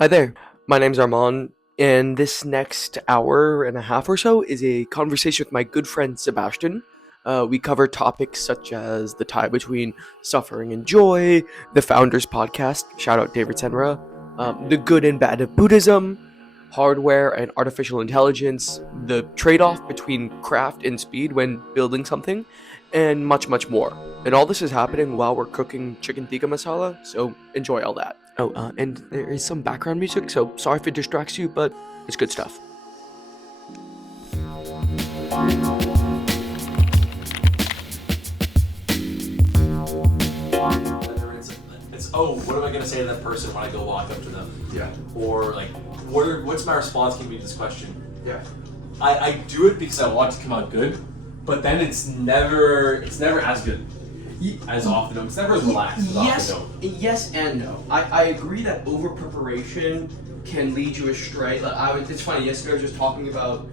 Hi there, my name's Armand, and this next hour and a half or so is a conversation with my good friend Sebastian. We cover topics such as the tie between suffering and joy, the Founders Podcast, shout out David Senra, the good and bad of Buddhism, hardware and artificial intelligence, the trade off between craft and speed when building something, and much, much more. And all this is happening while we're cooking chicken tikka masala, so enjoy all that. Oh, and there is some background music, so sorry if it distracts you, but it's good stuff. What am I gonna say to that person when I go walk up to them? Yeah. Or like, what's my response gonna be to this question? Yeah. I do it because I want it to come out good, but then it's never as good as off the dome. It's never as relaxed as off the dome. Yes and no. I agree that over preparation can lead you astray. It's funny. Yesterday I was just talking about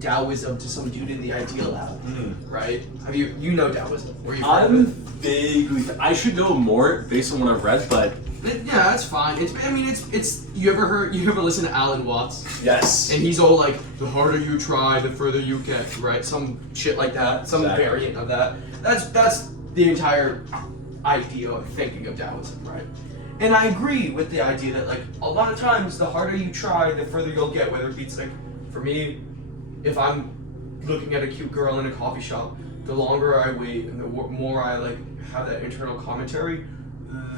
Taoism to some dude in the Idea Lab, right? You know Taoism? I'm vaguely. I should know more based on what I've read, but yeah, that's fine. It's. You ever listen to Alan Watts? yes. And he's all like, the harder you try, the further you get, right? Some shit like that. Some Exactly. variant of that. That's the entire idea of thinking of Taoism, right? And I agree with the idea that like a lot of times the harder you try, the further you'll get. Whether it's like, for me, if I'm looking at a cute girl in a coffee shop, the longer I wait and the more I like have that internal commentary,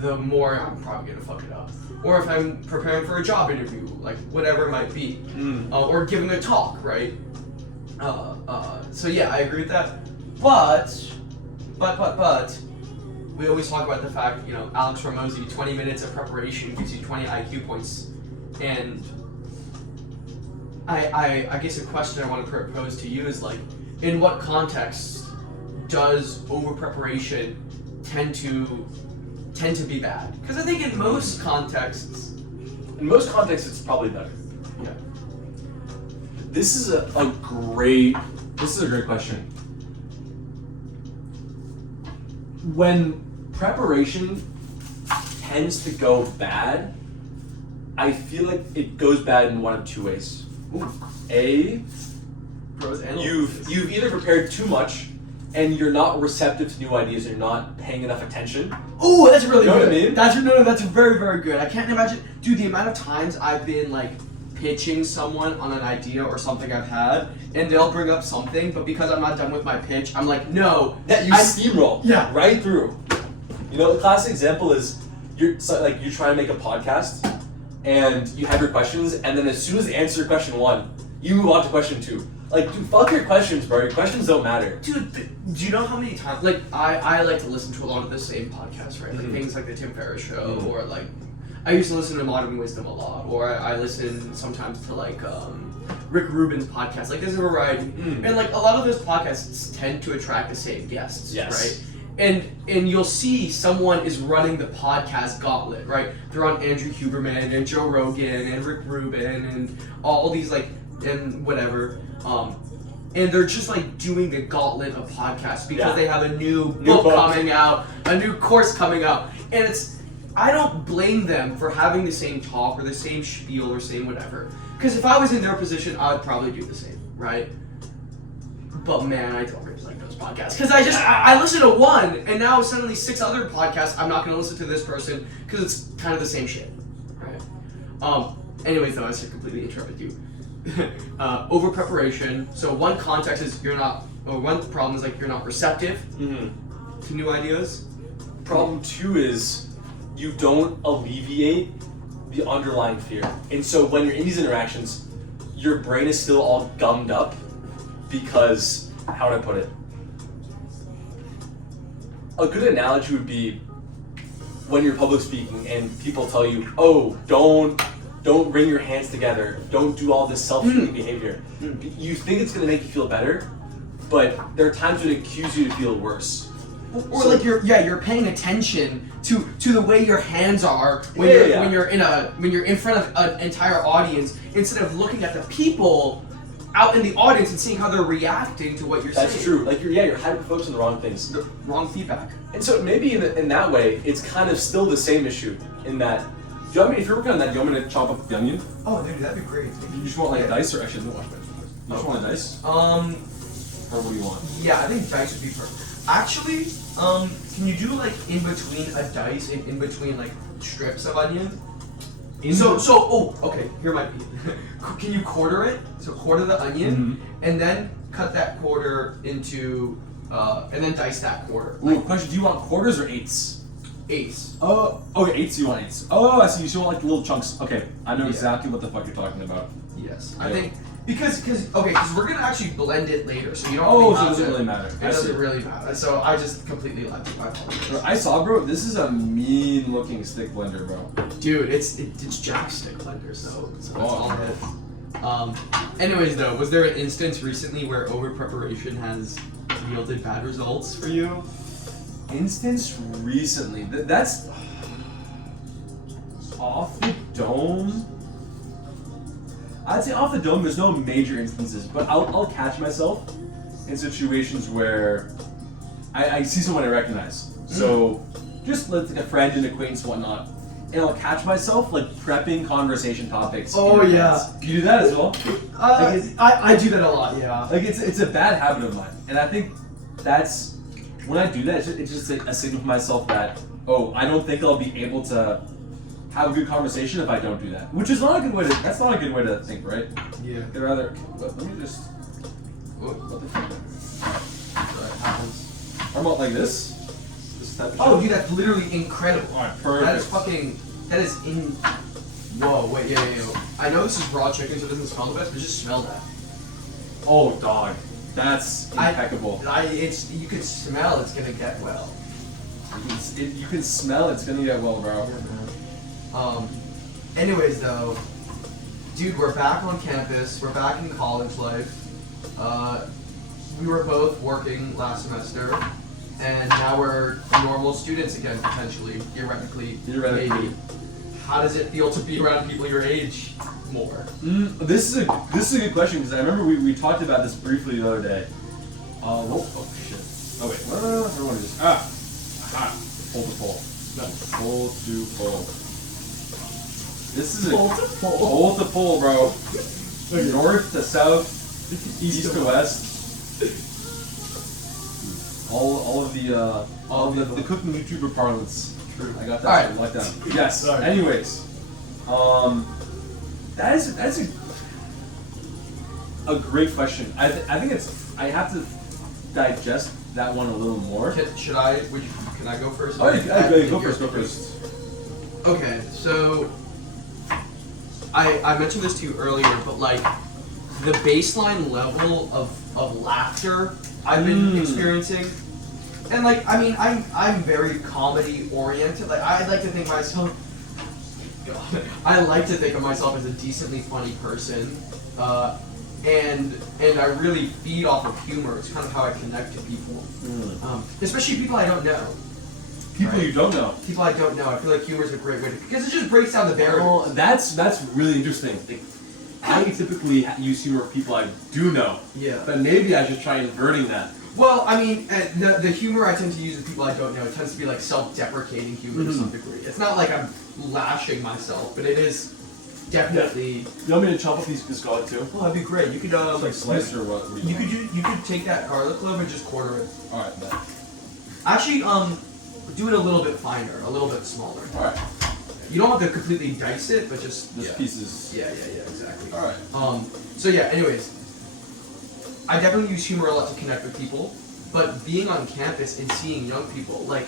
the more I'm probably gonna fuck it up. Or if I'm preparing for a job interview, like whatever it might be, or giving a talk, right? So yeah, I agree with that. But, we always talk about the fact, Alex Ramosi, 20 minutes of preparation gives you 20 IQ points, and I guess a question I want to propose to you is like, in what context does over preparation tend to be bad? Because I think in most contexts, it's probably better. yeah. This is a great question. When preparation tends to go bad, I feel like it goes bad in one of two ways. Pros and You've either prepared too much and you're not receptive to new ideas and you're not paying enough attention. Oh, that's really You know good. what I mean? That's very, very good. I can't imagine, dude, the amount of times I've been like pitching someone on an idea or something I've had, and they'll bring up something, but because I'm not done with my pitch, I'm like, no. That you steamroll right through. The classic example is you're trying to make a podcast and you have your questions, and then as soon as they answer question 1, you move on to question 2. Like, dude, fuck your questions, bro. Your questions don't matter. Dude, do you know how many times, like, I like to listen to a lot of the same podcasts, right? Like things like the Tim Ferriss Show, or like, I used to listen to Modern Wisdom a lot, or I listen sometimes to like Rick Rubin's podcast. Like, there's a variety, and like a lot of those podcasts tend to attract the same guests, right? And you'll see someone is running the podcast gauntlet, right? They're on Andrew Huberman and Joe Rogan and Rick Rubin and all these like and whatever. And they're just like doing the gauntlet of podcasts because they have a new book coming out, a new course coming out, and I don't blame them for having the same talk or the same spiel or same whatever. Because if I was in their position, I would probably do the same, right? But man, I don't really like those podcasts because I listen to one, and now suddenly 6 other podcasts. I'm not going to listen to this person because it's kind of the same shit, right? Anyways, though, I should completely interrupt you. Over preparation. So one context is one problem is like you're not receptive to new ideas. Problem 2 is you don't alleviate the underlying fear. And so when you're in these interactions, your brain is still all gummed up because, how would I put it? A good analogy would be when you're public speaking and people tell you, oh, don't wring your hands together, don't do all this self-shooting behavior. You think it's going to make you feel better, but there are times when it cues you to feel worse. Or like you're paying attention to the way your hands are when you're in front of an entire audience instead of looking at the people out in the audience and seeing how they're reacting to what you're saying. That's true. Like you're hyper-focused on the wrong things. The wrong feedback. And so maybe in that way, it's kind of still the same issue in that you want me, if you're working on that, do you want me to chop up the onion? Oh, dude, that'd be great. You just want like a dice, or actually, no, watch my. You just want a dice? Or what do you want? Yeah, I think dice would be perfect. Actually, can you do like in between a dice and in between like strips of onion? Okay, here might be. Can you quarter it? So quarter the onion, and then cut that quarter into, and then dice that quarter. Ooh, question: do you want quarters or eighths? Eighths. Oh, okay, eighths. You want eighths? Oh, I see. You still want like little chunks. Okay, I know exactly what the fuck you're talking about. Yes, Yeah. I think because we're gonna actually blend it later, so you don't. Oh, really so it have doesn't to- really matter. It doesn't really matter. So I just completely lied to you. I apologize. I saw, bro. This is a mean looking stick blender, bro. Dude, it's Jack's stick blender, so that's all it is. Anyways, though, was there an instance recently where over preparation has yielded bad results for you? Instance recently. That's off the dome. I'd say off the dome. There's no major instances, but I'll catch myself in situations where I see someone I recognize. So just like a friend, an acquaintance, whatnot. And I'll catch myself like prepping conversation topics. Oh, in yeah. advance. You do that as well? I do that a lot, yeah. Like it's a bad habit of mine, and I think that's when I do that. It's just a signal for myself that I don't think I'll be able to have a good conversation if I don't do that. Which is not a good way to. That's not a good way to think, right? Yeah. I'd rather. Let me just. What the fuck? That happens. How about like this? This type of Oh, shit? dude, that's literally incredible. Alright, perfect. That is fucking. That is in. Whoa, wait, yeah. I know this is raw chicken, so it doesn't smell the best, but just smell that. Oh, dog. That's impeccable. It's you can smell it's gonna get well. You can smell it's gonna get well, bro. Anyways, though, dude, we're back on campus. We're back in college life. We were both working last semester, and now we're normal students again, potentially, theoretically. Maybe. How does it feel to be around people your age more? This is a good question because I remember we talked about this briefly the other day. Oh shit. Oh wait. Everyone just pull to pull. No, pull to pull. This is pull to pull, bro. North to south, east to west. All of the cooking YouTuber parlance. True. I got that locked down. Yes. Sorry. Anyways, that's a great question. I think I have to digest that one a little more. Can I go first? Go first. Okay, so I mentioned this to you earlier, but like the baseline level of laughter I've been experiencing, and like I'm very comedy oriented. Like I like to think myself. God, I like to think of myself as a decently funny person, and I really feed off of humor. It's kind of how I connect to people, especially people I don't know. People you don't know. People I don't know. I feel like humor is a great way to, because it just breaks down the barriers. Well, that's really interesting. Like, I typically use humor with people I do know. Yeah. But maybe I should try inverting that. Well, I mean, the humor I tend to use with people I don't know, it tends to be like self-deprecating humor to some degree. It's not like I'm lashing myself, but it is definitely. You want me to chop up this garlic too? Oh, that'd be great. You could Like slice or what? You could take that garlic clove and just quarter it. All right, man. Actually, do it a little bit finer, a little bit smaller. All right. You don't have to completely dice it, but just pieces. Yeah, exactly. All right. So yeah. Anyways, I definitely use humor a lot to connect with people, but being on campus and seeing young people, like,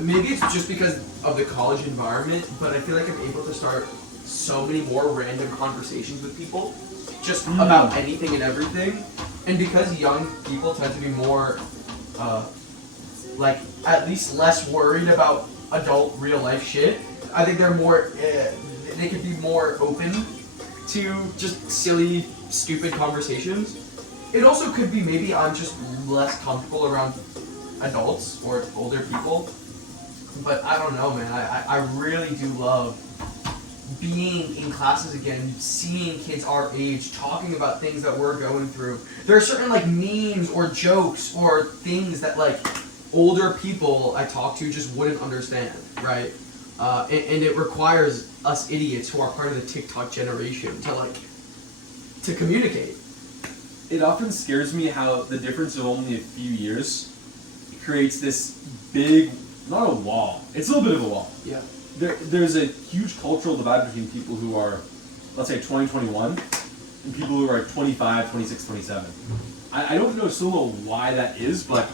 maybe it's just because of the college environment, but I feel like I'm able to start so many more random conversations with people, just about anything and everything, and because young people tend to be more, like, at least less worried about adult real life shit, I think they're more, they could be more open to just silly, stupid conversations. It also could be maybe I'm just less comfortable around adults or older people, but I don't know, man. I really do love being in classes again, seeing kids our age talking about things that we're going through. There are certain like memes or jokes or things that like older people I talk to just wouldn't understand, right? And it requires us idiots who are part of the TikTok generation to communicate. It often scares me how the difference of only a few years creates this big, not a wall, it's a little bit of a wall. Yeah. There's a huge cultural divide between people who are, let's say, 20, 21, and people who are 25, 26, 27. I don't still know why that is, but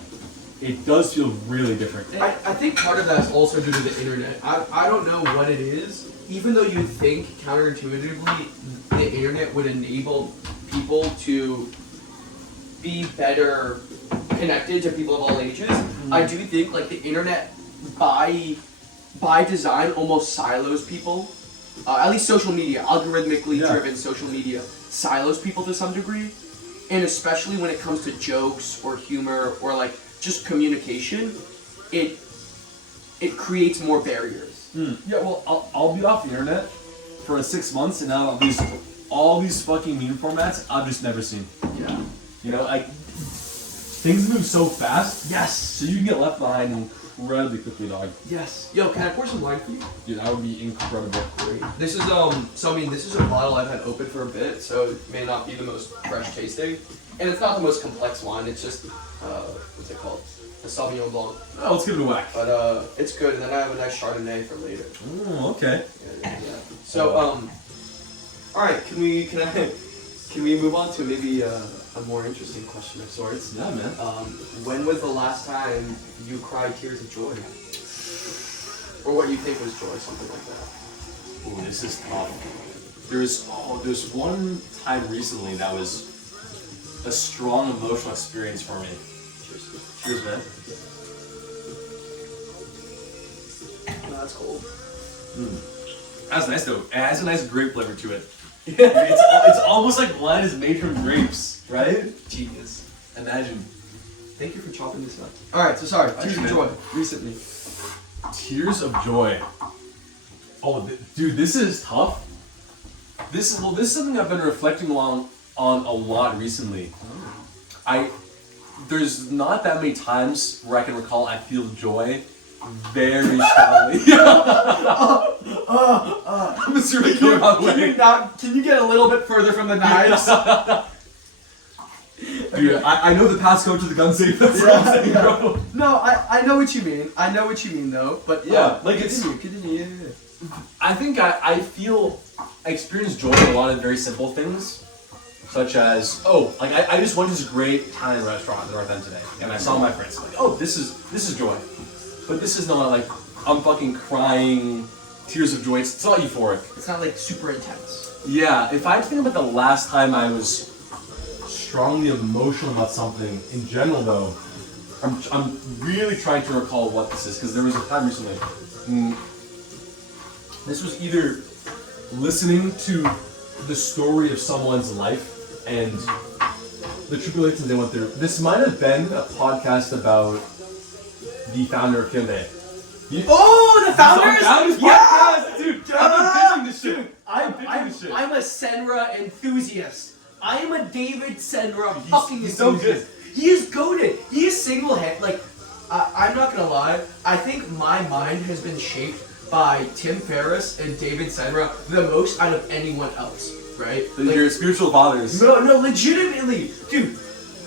it does feel really different. I think part of that is also due to the internet. I don't know what it is. Even though you think counterintuitively the internet would enable people to be better connected to people of all ages, I do think like the internet by design almost silos people. At least social media, algorithmically driven social media, silos people to some degree. And especially when it comes to jokes or humor or like just communication, it creates more barriers. Yeah, well, I'll be off the internet for 6 months, and now all these fucking meme formats I've just never seen. Yeah. You know, like things move so fast. Yes. So you can get left behind incredibly quickly, dog. Yes. Yo, can I pour some wine for you? Dude, that would be incredible. Great. This is this is a bottle I've had open for a bit, so it may not be the most fresh tasting, and it's not the most complex wine. It's just what's it called? A Sauvignon Blanc. Oh, let's give it a whack. But it's good, and then I have a nice Chardonnay for later. Oh, okay. Yeah. So all right, can we move on to maybe a more interesting question of sorts? Yeah, man. When was the last time you cried tears of joy? Or what you think was joy, something like that. Ooh, this is tough. There's one time recently that was a strong emotional experience for me. Cheers. Cheers, man. Oh, that's cold. That's nice though. It has a nice grape flavor to it. It's almost like wine is made from grapes, right? Genius. Imagine. Thank you for chopping this up. Alright, so sorry, tears of joy, recently. Tears of joy. Oh, dude, this is tough. This is something I've been reflecting on a lot recently. There's not that many times where I can recall I feel joy very strongly. Can you get a little bit further from the knives? Dude, I know the passcode to the gun safe. That's what I'm saying, bro. No, I know what you mean. I know what you mean, though. But yeah, like continue. Yeah. I think I experience joy in a lot of very simple things, such as I just went to this great Italian restaurant in the North End today, and I saw my friends. Like, oh, this is joy, but this is not like I'm fucking crying tears of joy. It's not euphoric. It's not like super intense. Yeah, if I think about the last time I was strongly emotional about something in general, though, I'm really trying to recall what this is, because there was a time recently. This was either listening to the story of someone's life and the tribulations they went through. This might have been a podcast about the founder of Hyundai. Oh, the founders! Podcast, dude! I've been this shit. I'm a Senra enthusiast. I am a David Senra fucking he's so good. He is goated. He is single-handed. Like, I'm not gonna lie. I think my mind has been shaped by Tim Ferriss and David Senra the most out of anyone else, right? Like, your spiritual fathers. No, legitimately, dude.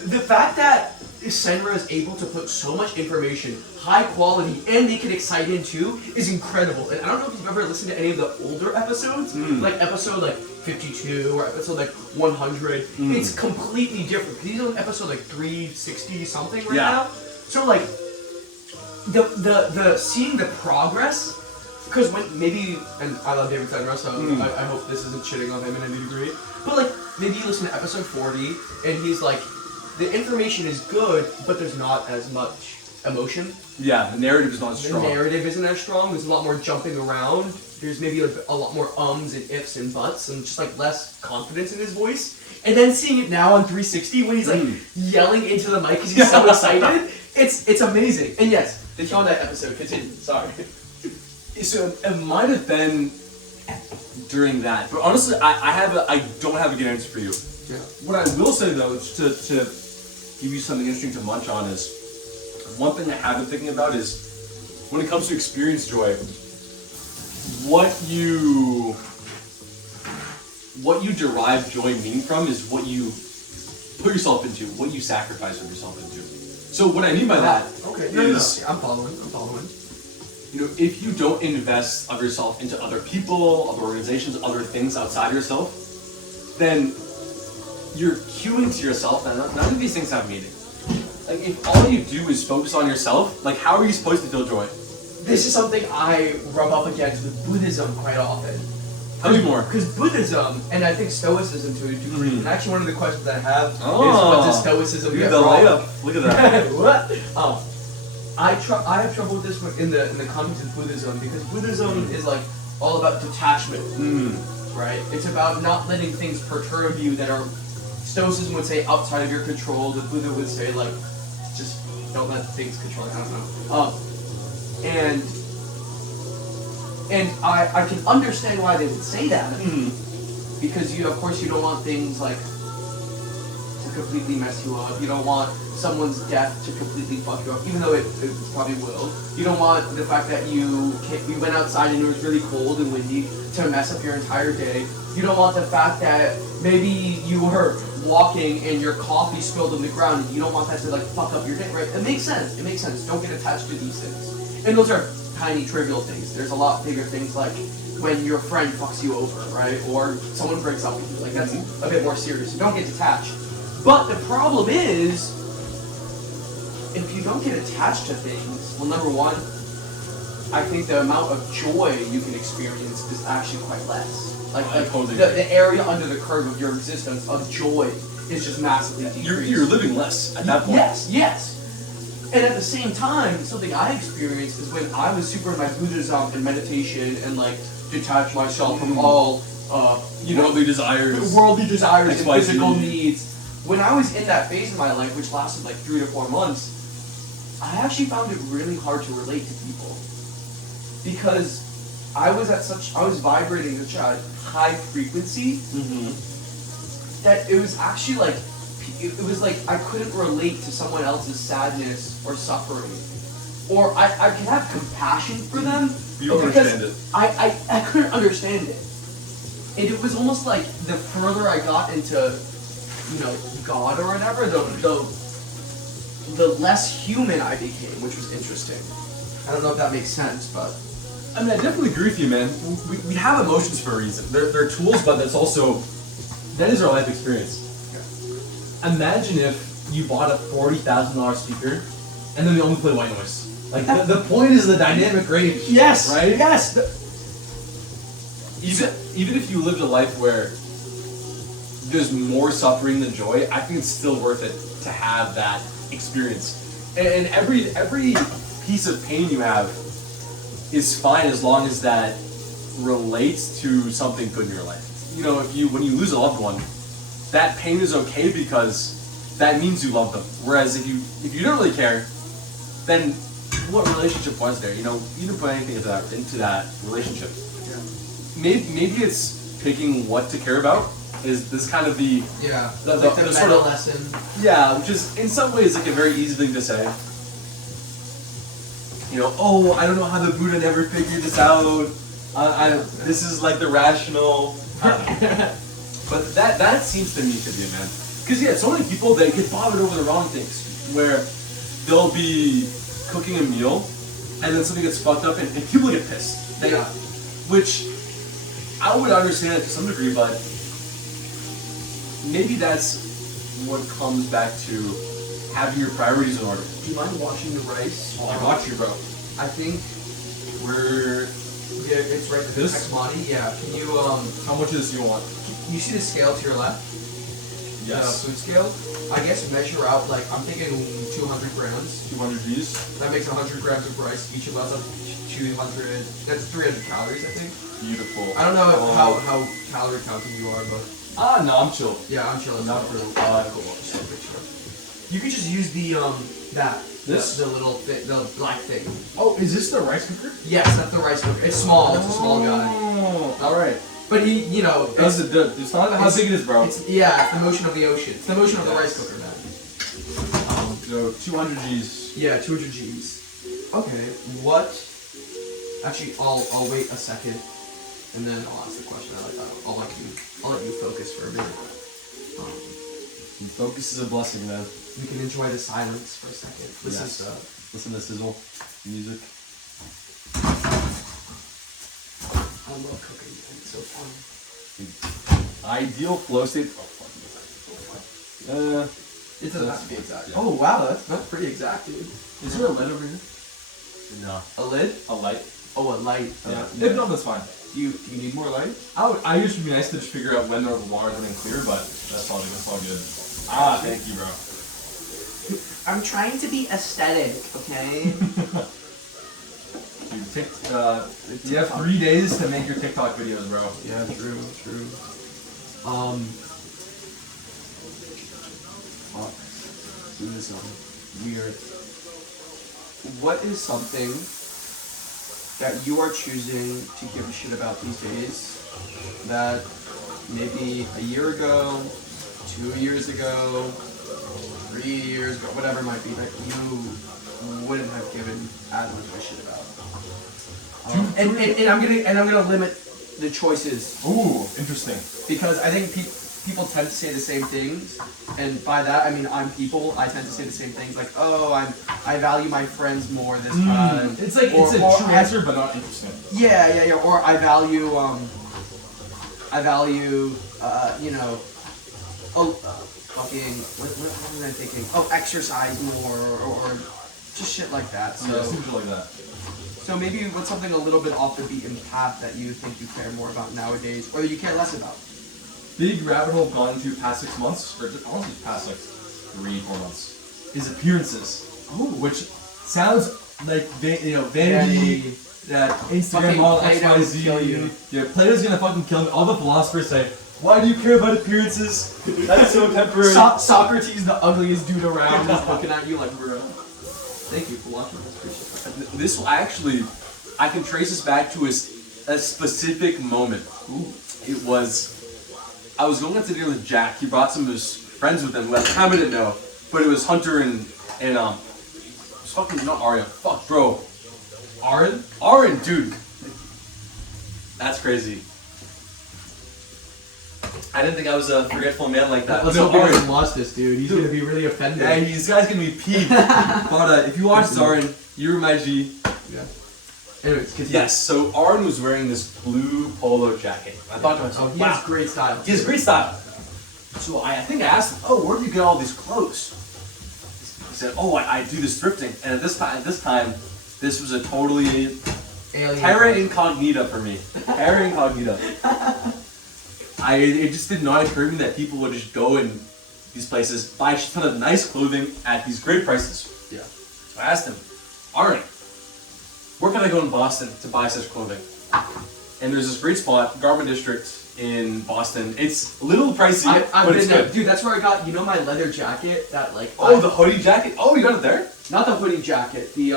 The fact that Senra is able to put so much information, high quality, and make it exciting too, is incredible. And I don't know if you've ever listened to any of the older episodes, like episode 52 or episode 100. It's completely different. He's on episode 360 something right now. So the seeing the progress, because and I love David Senra, so I hope this isn't shitting on him in any degree. But maybe you listen to episode 40 and he's like, the information is good, but there's not as much emotion. Yeah, the narrative is not as strong. The narrative isn't as strong. There's a lot more jumping around. There's maybe a lot more ums and ifs and buts and just less confidence in his voice. And then seeing it now on 360 when he's yelling into the mic because he's so excited, it's amazing. And yes, the Hyundai episode, continue. Sorry. So it might have been during that, but honestly, I don't have a good answer for you. Yeah. What I will say though, is to give you something interesting to munch on, is one thing I have been thinking about is when it comes to experience joy, what you derive joy meaning from is what you put yourself into, what you sacrifice of yourself into. So what I mean by that is, I'm following. you know, if you don't invest of yourself into other people, other organizations, other things outside yourself, then you're cueing to yourself that none of these things have meaning. Like, if all you do is focus on yourself, like, how are you supposed to feel joy? This is something I rub up against with Buddhism quite often. Tell me more. Because Buddhism, and I think Stoicism to a degree, and actually one of the questions that I have is Oh. what does Stoicism Dude, get the wrong? layup. Look at that. What? I have trouble with this one in the context of Buddhism, because Buddhism is like all about detachment, right? It's about not letting things perturb you that are, Stoicism would say, outside of your control. The Buddha would say, like, just don't let things control you. I don't know. And I can understand why they would say that, because of course you don't want things like to completely mess you up. You don't want someone's death to completely fuck you up, even though it probably will. You don't want the fact that you went outside and it was really cold and windy to mess up your entire day. You don't want the fact that maybe you were walking and your coffee spilled on the ground, and you don't want that to like fuck up your day, right? It makes sense. It makes sense. Don't get attached to these things. And those are tiny, trivial things. There's a lot bigger things like when your friend fucks you over, right? Or someone breaks up with you. Like, that's a bit more serious. So don't get detached. But the problem is, if you don't get attached to things, well, number one, I think the amount of joy you can experience is actually quite less. Like totally the area under the curve of your existence of joy is just massively decreased. You're living less at that point. Yes. And at the same time, something I experienced is when I was super in my Buddhism and meditation and like detach myself from all, Worldly desires. worldly desires and XYZ. physical needs. When I was in that phase of my life, which lasted like 3 to 4 months, I actually found it really hard to relate to people, because I was vibrating at such a high frequency that it was actually like, it was like I couldn't relate to someone else's sadness or suffering. Or I could have compassion for them. You don't understand it. I couldn't understand it. And it was almost like the further I got into, God or whatever, the less human I became, which was interesting. I don't know if that makes sense, but... I mean, I definitely agree with you, man. We have emotions for a reason. They're tools, but that's also, that is our life experience. Imagine if you bought a $40,000 speaker and then they only play white noise. Like, the point is the dynamic range. Yes! Right? Yes! Even if you lived a life where there's more suffering than joy, I think it's still worth it to have that experience. And every piece of pain you have is fine as long as that relates to something good in your life. When you lose a loved one, that pain is okay because that means you love them. Whereas if you don't really care, then what relationship was there? You didn't put anything into that relationship. Yeah. Maybe it's picking what to care about. Is this kind of the the sort of lesson? Yeah, which is in some ways like a very easy thing to say. I don't know how the Buddha never figured this out. This is like the rational. But that seems to me to be, man. Because so many people, they get bothered over the wrong things, where they'll be cooking a meal and then something gets fucked up and people get pissed. Which I would understand it to some degree, but maybe that's what comes back to having your priorities in order. Do you mind washing the rice? I got you, bro. I think it's right there. This? Exmati, yeah. Can you How much of this do you want? you see the scale to your left? Yes. Food scale. I guess measure out like I'm thinking 200 grams. 200 G's. That makes 100 grams of rice. Each of us have 200. That's 300 calories, I think. Beautiful. I don't know how calorie counting you are, but No, I'm chill. yeah, I'm chilling. Not for You could just use the This? the little the black thing. Oh, is this the rice cooker? Yes, that's the rice cooker. It's small. It's a small guy. Oh, all right. But he, It's not how big it is, bro. It's the motion of the ocean. It's the motion of the rice cooker, man. So 200 G's. G's. Yeah, 200 G's. Okay, what? Actually, I'll wait a second, and then I'll ask the question. I'll let you focus for a minute. Focus is a blessing, man. We can enjoy the silence for a second. Listen to sizzle music. I love cooking. It's so fun. Ideal flow state. It doesn't have to be exact. Yeah. Oh wow, that's pretty exact, dude. Is there a lid over here? No. A lid? A light. Oh, a light. Yeah. If not, that's fine. Do you need more light? I used to be nice to just figure out when the water's running clear, but that's all good. Thank you, bro. I'm trying to be aesthetic, okay? Dude, you have 3 days to make your TikTok videos, bro. Yeah, true. Fuck. This is weird. What is something that you are choosing to give a shit about these days that maybe a year ago, 2 years ago, 3 years ago, whatever it might be, that you wouldn't have given as much of a shit about? And I'm gonna limit the choices. Ooh, interesting. Because I think people tend to say the same things, and by that I mean I'm people. I tend to say the same things like, oh, I value my friends more this time. It's like it's a true answer, but not interesting. Yeah. Or I value fucking what was I thinking? Oh, exercise more or just shit like that. So Yeah, seems like that. So maybe what's something a little bit off the beaten path that you think you care more about nowadays, or that you care less about? Big rabbit hole gone into past 6 months, or just honestly past like 3-4 months, is appearances. Ooh. Which sounds like vanity. That Instagram Fucking model Plato XYZ. would kill you. Yeah, Plato's gonna fucking kill me. All the philosophers say, "Why do you care about appearances? That's so temporary." Socrates, the ugliest dude around, just looking at you like, bro. Thank you for watching this. Appreciate it. This will actually, I can trace this back to a specific moment. Ooh. It was, I was going out to dinner with Jack. He brought some of his friends with him who at the time I didn't know, but it was Hunter and it was fucking not Arya. Fuck, bro. Aaron, dude. That's crazy. I didn't think I was a forgetful man like that. Let's hope he doesn't watch this, dude. He's gonna be really offended. Yeah, this guy's gonna be peeved. But if you watch Aaron, you're my G. Yeah. Anyways, continue. Yes, so Aaron was wearing this blue polo jacket. I thought to myself, he wow, has great style. he has great style. So I think I asked him, oh, where do you get all these clothes? He said, oh, I do this thrifting. And at this time, this was a totally Alien. terra incognita for me. Terra incognita. It just did not occur to me that people would just go in these places, buy a ton of nice clothing at these great prices. Yeah. So I asked him, Aaron, where can I go in Boston to buy such clothing? And there's this great spot, Garment District in Boston. It's a little pricey, but it's good. Dude, that's where I got, you know, my leather jacket that like. Oh, the hoodie jacket? Oh, you got it there? Not the hoodie jacket, the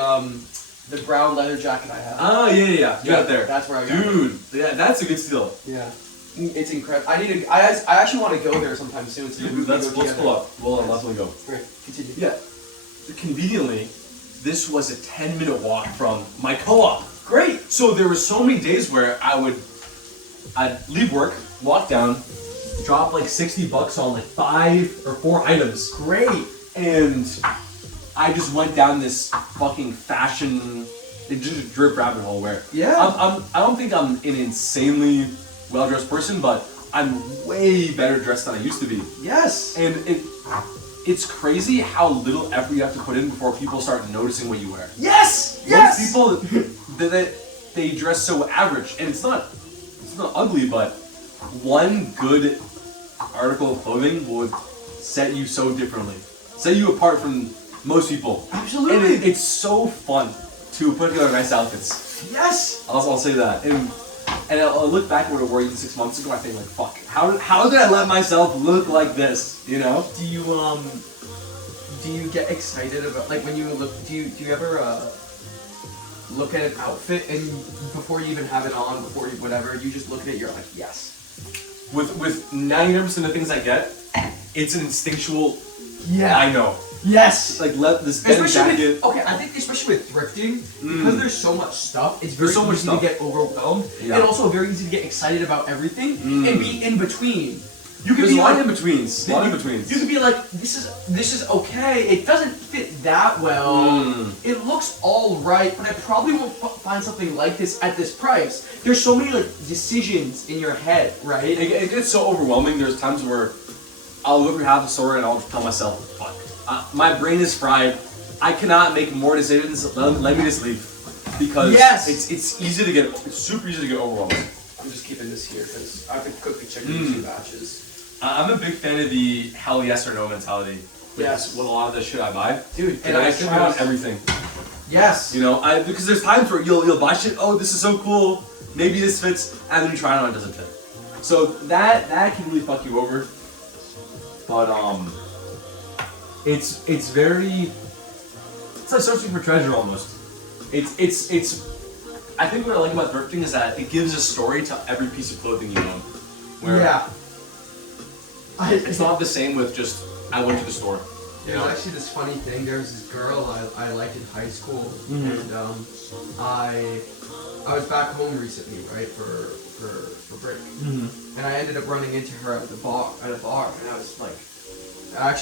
brown leather jacket I have. Oh, yeah. You got it there. That's where I got it. Dude, yeah, that's a good steal. Yeah. It's incredible. I actually want to go there sometime soon. So Dude, let's pull up. We'll definitely go. Great, continue. Yeah. Conveniently, this was a 10-minute walk from my co-op. Great. So there were so many days where I'd leave work, walk down, drop like $60 on like 5 or 4 items. Great. And I just went down this fucking fashion, just a drip rabbit hole where I don't think I'm an insanely well-dressed person, but I'm way better dressed than I used to be. Yes. And it's crazy how little effort you have to put in before people start noticing what you wear. Yes. Most people they dress so average, and it's not ugly, but one good article of clothing would set you so differently, set you apart from most people. Absolutely. And it's so fun to put together nice outfits. Yes. I'll say that. And I'll look back at what I wore even 6 months ago. I think like, fuck, how did I let myself look like this? You know? Do you get excited about like when you look? Do you ever look at an outfit and before you even have it on, before you whatever, you just look at it, you're like, yes. With 99% of the things I get, it's an instinctual. Yeah. I know. Yes. Like let this denim Especially jacket. with, okay, I think especially with thrifting, because there's so much stuff, it's very There's so much easy stuff. to get overwhelmed, Yeah. and also very easy to get excited about everything and be in between. You could There's be a lot like, of in-betweens. A lot of in-betweens. You could be like, this is okay. It doesn't fit that well. It looks all right, but I probably won't find something like this at this price. There's so many like decisions in your head, right? It gets so overwhelming. There's times where I'll look at half the store and I'll just tell myself, fuck. My brain is fried. I cannot make more decisions. Let me just leave. Because Yes. it's easy to get, it's super easy to get overwhelmed. I'm just keeping this here because I have to cook the chicken in 2 batches. I'm a big fan of the hell yes or no mentality. Yes. With a lot of the shit I buy. Dude, And I try on everything. Yes. You know, because there's times where you'll buy shit, oh, this is so cool, maybe this fits, and then you try it on, it doesn't fit. So that can really fuck you over. But it's like searching for treasure almost. It's I think what I like about thrifting is that it gives a story to every piece of clothing you own. Where Yeah. it's not the same with just I went to the store. There's actually this funny thing. There's this girl I liked in high school, and I was back home recently, right, for break, and I ended up running into her at a bar, and I was like, I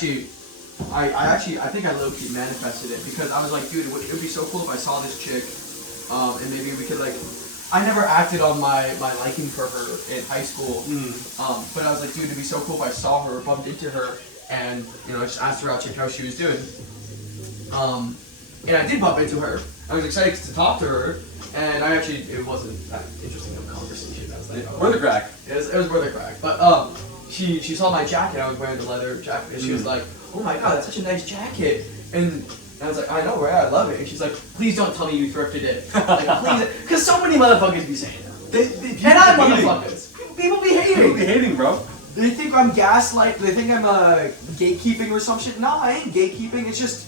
think I low-key manifested it because I was like, dude, it would be so cool if I saw this chick, and maybe we could like. I never acted on my liking for her in high school, but I was like, dude, it'd be so cool if I saw her, bumped into her, and I just asked her out, check how she was doing. And I did bump into her. I was excited to talk to her, and it wasn't that interesting of a conversation. I was like, Worth the crack. It was worth a crack. But she saw my jacket. I was wearing the leather jacket, and she was like, oh my god, that's such a nice jacket. And I was like, I know, right? I love it. And she's like, please don't tell me you thrifted it. Like, please, because so many motherfuckers be saying that. And I'm motherfuckers. People be hating. People be hating, bro. They think I'm gaslight. They think I'm gatekeeping or some shit. No, I ain't gatekeeping. It's just,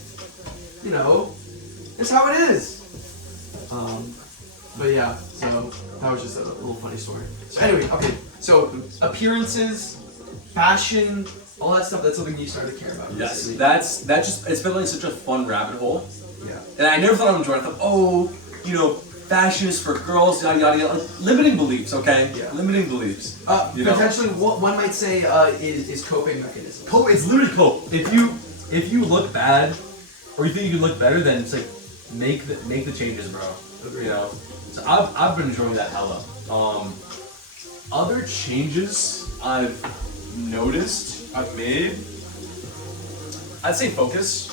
it's how it is. But yeah, so that was just a little funny story. So anyway, okay. So appearances, fashion, all that stuff. That's something you started to care about. Yes, recently. it's been like such a fun rabbit hole. Yeah. And I never thought I would enjoy it. I thought, fashion is for girls, yada yada yada. Like, limiting beliefs, okay? Yeah. Limiting beliefs. Potentially, what one might say is coping mechanism. It's literally cope. If you look bad, or you think you can look better, then it's like make the changes, bro. Agreed. You know. So I've been enjoying that hella. Other changes I've noticed, I've made. I'd say focus.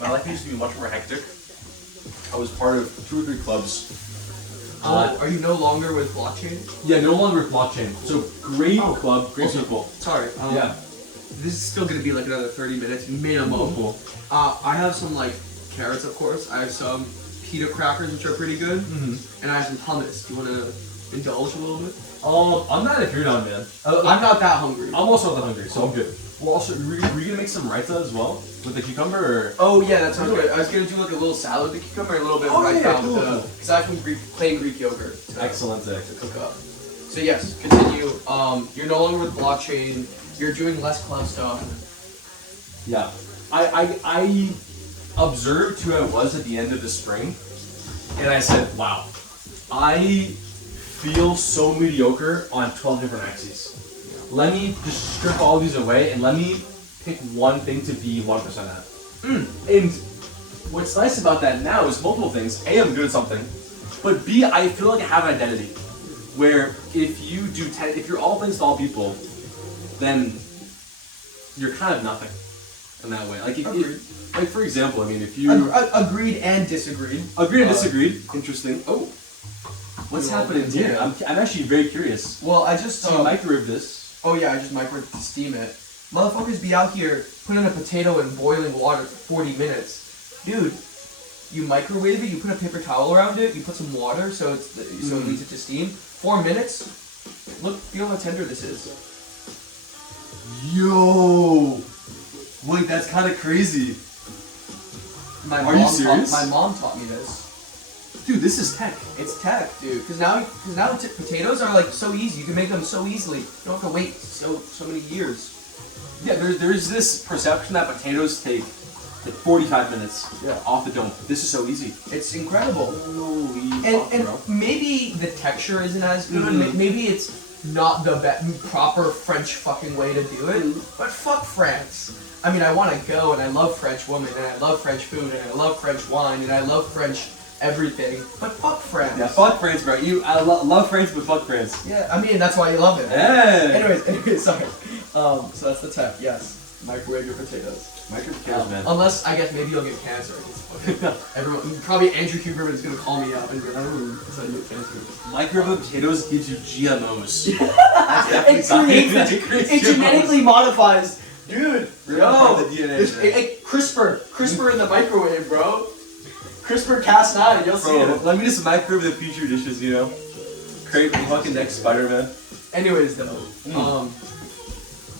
My life used to be much more hectic. I was part of 2 or 3 clubs. Are you no longer with blockchain? Yeah, no longer with blockchain. So great club, great people. Sorry. Yeah. This is still gonna be like another 30 minutes minimum. Cool. I have some like carrots, of course. I have some pita crackers, which are pretty good, and I have some hummus. Do you want to indulge a little bit? I'm not if you're not, man. I'm not that hungry. I'm also not hungry, so I'm good. Well, also, were you gonna make some raita as well with the cucumber? Or? Oh yeah, that sounds good. I was gonna do like a little salad with the cucumber and a little bit of raita because I have some plain Greek yogurt. Excellent. To cook up. So yes, continue. You're no longer with blockchain. You're doing less club stuff. Yeah. I observed who I was at the end of the spring, and I said, wow, I feel so mediocre on 12 different axes. Let me just strip all these away and let me pick one thing to be 1% at. And what's nice about that now is multiple things. A, I'm good at something, but B, I feel like I have an identity. Where if you're all things to all people, then you're kind of nothing in that way. Like, like for example, I mean, if you agreed and disagreed. Agreed and disagreed. Interesting. Oh, what's happening here? I'm actually very curious. Well, I just So you microwave this. Oh yeah, I just microwaved to steam it. Motherfuckers be out here putting a potato in boiling water for 40 minutes. Dude, you microwave it, you put a paper towel around it, you put some water so it leads it to steam. 4 minutes. Feel how tender this is. Yo! Wait, that's kind of crazy. Are you serious? My mom taught me this. Dude, this is tech. It's tech, dude. Because now potatoes are like so easy. You can make them so easily. You don't have to wait so many years. Yeah, there's this perception that potatoes take like 45 minutes off the dome. This is so easy. It's incredible. Holy fuck, And bro. maybe the texture isn't as good. Maybe it's not the proper French fucking way to do it. But fuck France. I mean, I want to go, and I love French women, and I love French food, and I love French wine, and I love French everything. But fuck France. Yeah, fuck France, bro. I love France, but fuck France. Yeah, I mean, that's why you love it. Yeah. Anyways, sorry. So that's the tech, yes. Microwave your potatoes. Microwave potatoes, man. Unless, I guess, maybe you'll get cancer. Everyone, probably Andrew Huberman is going to call me up and be like, oh, that's how you get cancer. Microwave potatoes gives you GMOs. It genetically modifies. Dude, Part of the DNA. CRISPR in the microwave, bro. CRISPR-Cas9, you'll see Bro, it. let me just microwave the future dishes, you know? Create the fucking next Spider-Man. Anyways, though,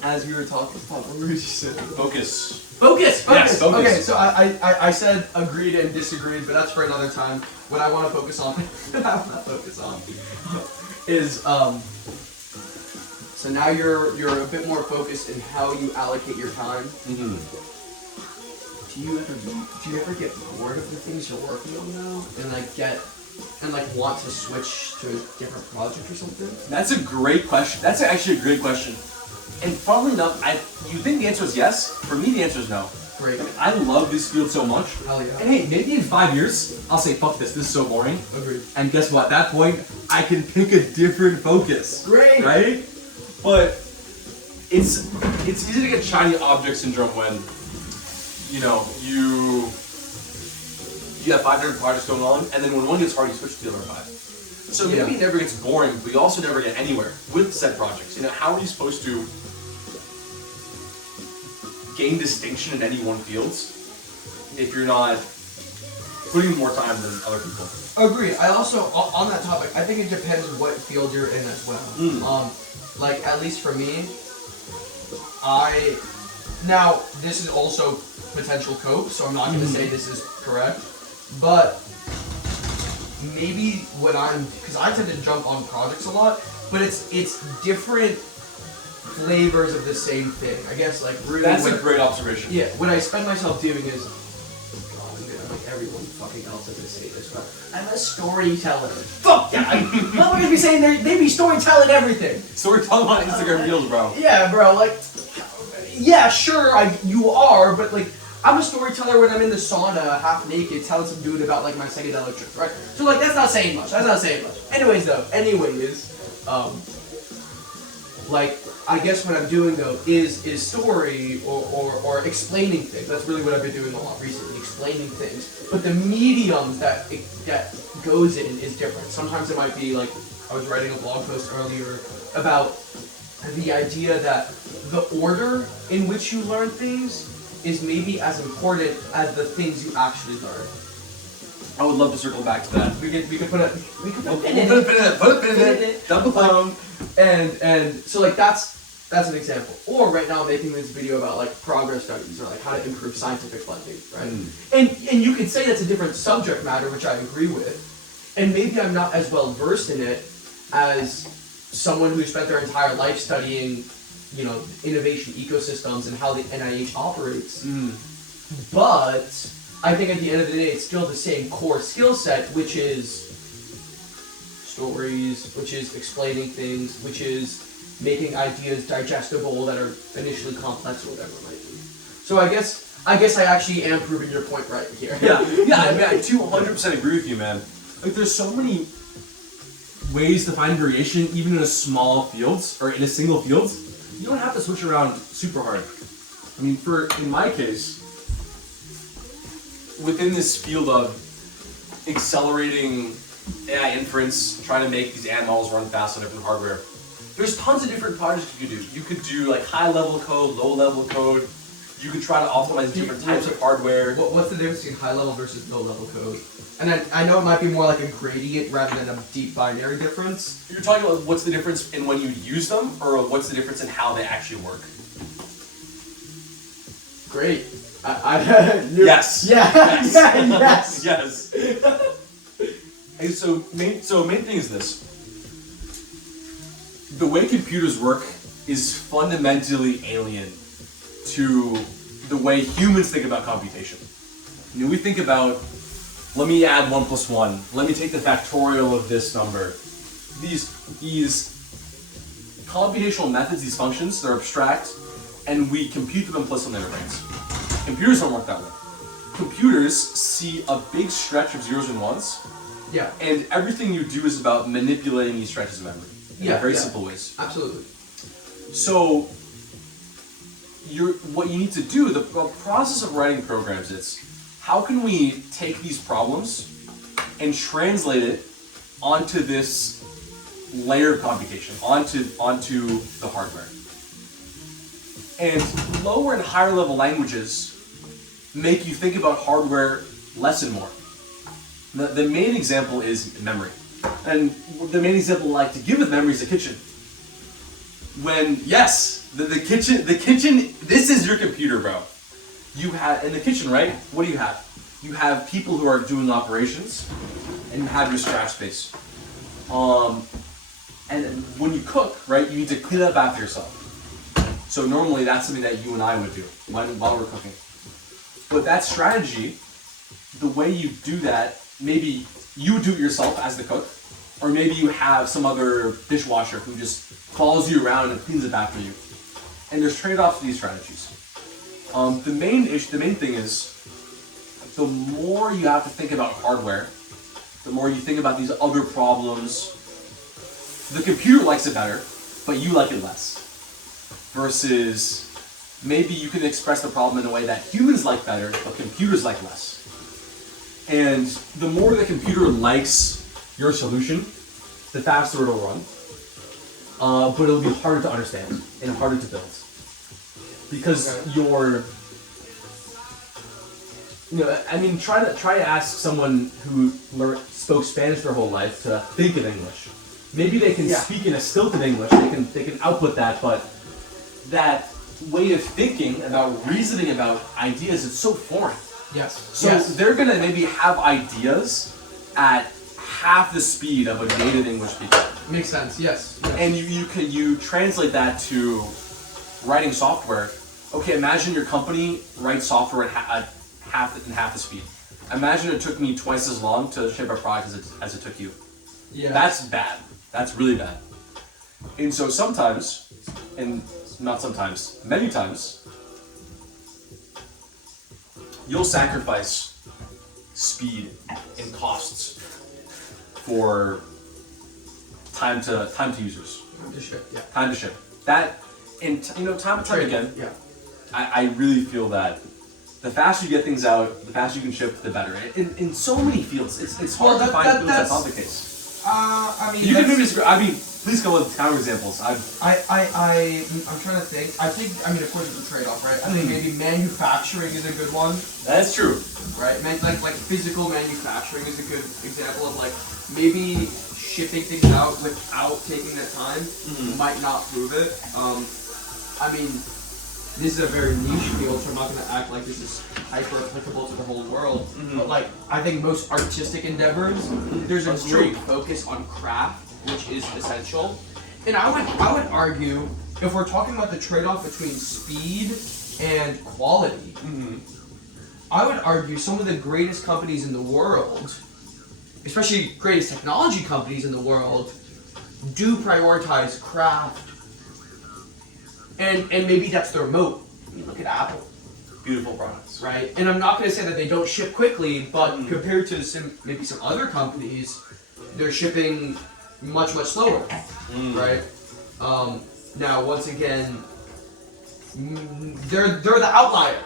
as we were talking about, what were you saying? Focus. Focus. Yes, focus. Okay, so I said agreed and disagreed, but that's for another time. What I want to focus on, is so now you're a bit more focused in how you allocate your time. Mm-hmm. Do you ever get bored of the things you're working on now, and want to switch to a different project or something? That's a great question. That's actually a great question. And funnily enough, you think the answer is yes? For me, the answer is no. Great. I love this field so much. Hell yeah. And hey, maybe in 5 years, I'll say, fuck this is so boring. Agreed. And guess what? At that point, I can pick a different focus. Great. Right? But it's easy to get shiny object syndrome when, you know, you have 5 different projects going on, and then when one gets hard, you switch to the other 5. So maybe it never gets boring, but you also never get anywhere with said projects. You know, how are you supposed to gain distinction in any one field if you're not putting more time than other people? Agree. I also, on that topic, I think it depends what field you're in as well. Like, at least for me, now, this is also potential cope, so I'm not going to say this is correct, but maybe because I tend to jump on projects a lot, but it's different flavors of the same thing. I guess, like, really... That's a great observation. Yeah, what I spend myself doing is, like everyone fucking else is going to say this, but I'm a storyteller. Fuck that! I'm not going to be saying they be storytelling everything. Storytelling on Instagram Reels, bro. Yeah, bro, like, yeah, sure, you are, but, like, I'm a storyteller when I'm in the sauna, half naked, telling some dude about, like, my psychedelic trip, right? So, like, that's not saying much. Anyways, like, I guess what I'm doing, though, is story or explaining things. That's really what I've been doing a lot recently, explaining things. But the medium that goes in is different. Sometimes it might be, like, I was writing a blog post earlier about the idea that the order in which you learn things is maybe as important as the things you actually learn. I would love to circle back to that. We could put a pin in Put a it. pin in it. Double down. And so, like, that's an example. Or right now I'm making this video about, like, progress studies or, like, how to improve scientific funding, right? And you could say that's a different subject matter, which I agree with. And maybe I'm not as well versed in it as someone who spent their entire life studying, you know, innovation ecosystems and how the NIH operates. But I think at the end of the day, it's still the same core skill set, which is stories, which is explaining things, which is making ideas digestible that are initially complex or whatever it might be. So I guess I actually am proving your point right here. Yeah, I mean, I 200% agree with you, man. Like, there's so many ways to find variation, even in a small field, or in a single field. You don't have to switch around super hard. I mean, in my case, within this field of accelerating AI inference, trying to make these AI models run fast on different hardware, there's tons of different projects you could do. You could do, like, high-level code, low-level code. You could try to optimize different types of hardware. What's the difference between high-level versus low-level code? And I know it might be more like a gradient rather than a deep binary difference. You're talking about what's the difference in when you use them, or what's the difference in how they actually work? Great. Yes. Yeah. Yes. Yes. Yes. And so main thing is this. The way computers work is fundamentally alien to the way humans think about computation. You know, we think about, let me add 1 plus 1, let me take the factorial of this number. These computational methods, these functions, they're abstract, and we compute them implicitly in our brains. Computers don't work that way. Computers see a big stretch of zeros and ones, Yeah. and everything you do is about manipulating these stretches of memory in very simple ways. Absolutely. So, what you need to do, the process of writing programs is, how can we take these problems and translate it onto this layer of computation, onto the hardware. And lower and higher level languages make you think about hardware less and more. The main example is memory. And the main example I like to give with memory is the kitchen. The kitchen, this is your computer, bro. You have, in the kitchen, right? What do you have? You have people who are doing operations, and you have your scratch space. And when you cook, right, you need to clean up after yourself. So normally that's something that you and I would do while we're cooking. But that strategy, the way you do that, maybe you do it yourself as the cook, or maybe you have some other dishwasher who just follows you around and cleans it after you. And there's trade-offs to these strategies. The main thing is, the more you have to think about hardware, the more you think about these other problems, the computer likes it better, but you like it less. Versus, maybe you can express the problem in a way that humans like better, but computers like less. And the more the computer likes your solution, the faster it'll run. But it'll be harder to understand and harder to build. Because try to ask someone who spoke Spanish their whole life to think in English. Maybe they can speak in a stilted English, they can output that, but that way of thinking about reasoning about ideas is so foreign. Yes. So they're gonna maybe have ideas at half the speed of a native English speaker. Makes sense. Yes. And you translate that to writing software. Okay, imagine your company writes software at half the speed. Imagine it took me twice as long to ship a product as it took you. Yeah. That's bad. That's really bad. And so sometimes, and not sometimes, many times, you'll sacrifice speed and costs for time to users. Time to ship. Yeah. Time to ship. That, and time and time again. Yeah. I really feel that the faster you get things out, the faster you can ship, the better. In so many fields, it's hard to find fields that's not the case. You can maybe disagree. Please come with counterexamples. I'm trying to think. I think, of course, it's a trade-off, right? I think maybe manufacturing is a good one. That's true. Right? Like physical manufacturing is a good example of like maybe shipping things out without taking the time might not prove it. This is a very niche field, so I'm not going to act like this is hyper applicable to the whole world. But like, I think most artistic endeavors, there's a great focus on craft, which is essential. And I would argue, if we're talking about the trade-off between speed and quality, I would argue some of the greatest companies in the world, especially greatest technology companies in the world, do prioritize craft. And maybe that's their moat. Look at Apple. Beautiful products. Right? And I'm not going to say that they don't ship quickly, but compared to maybe some other companies, they're shipping much, much slower. Right? Now, once again, they're the outlier.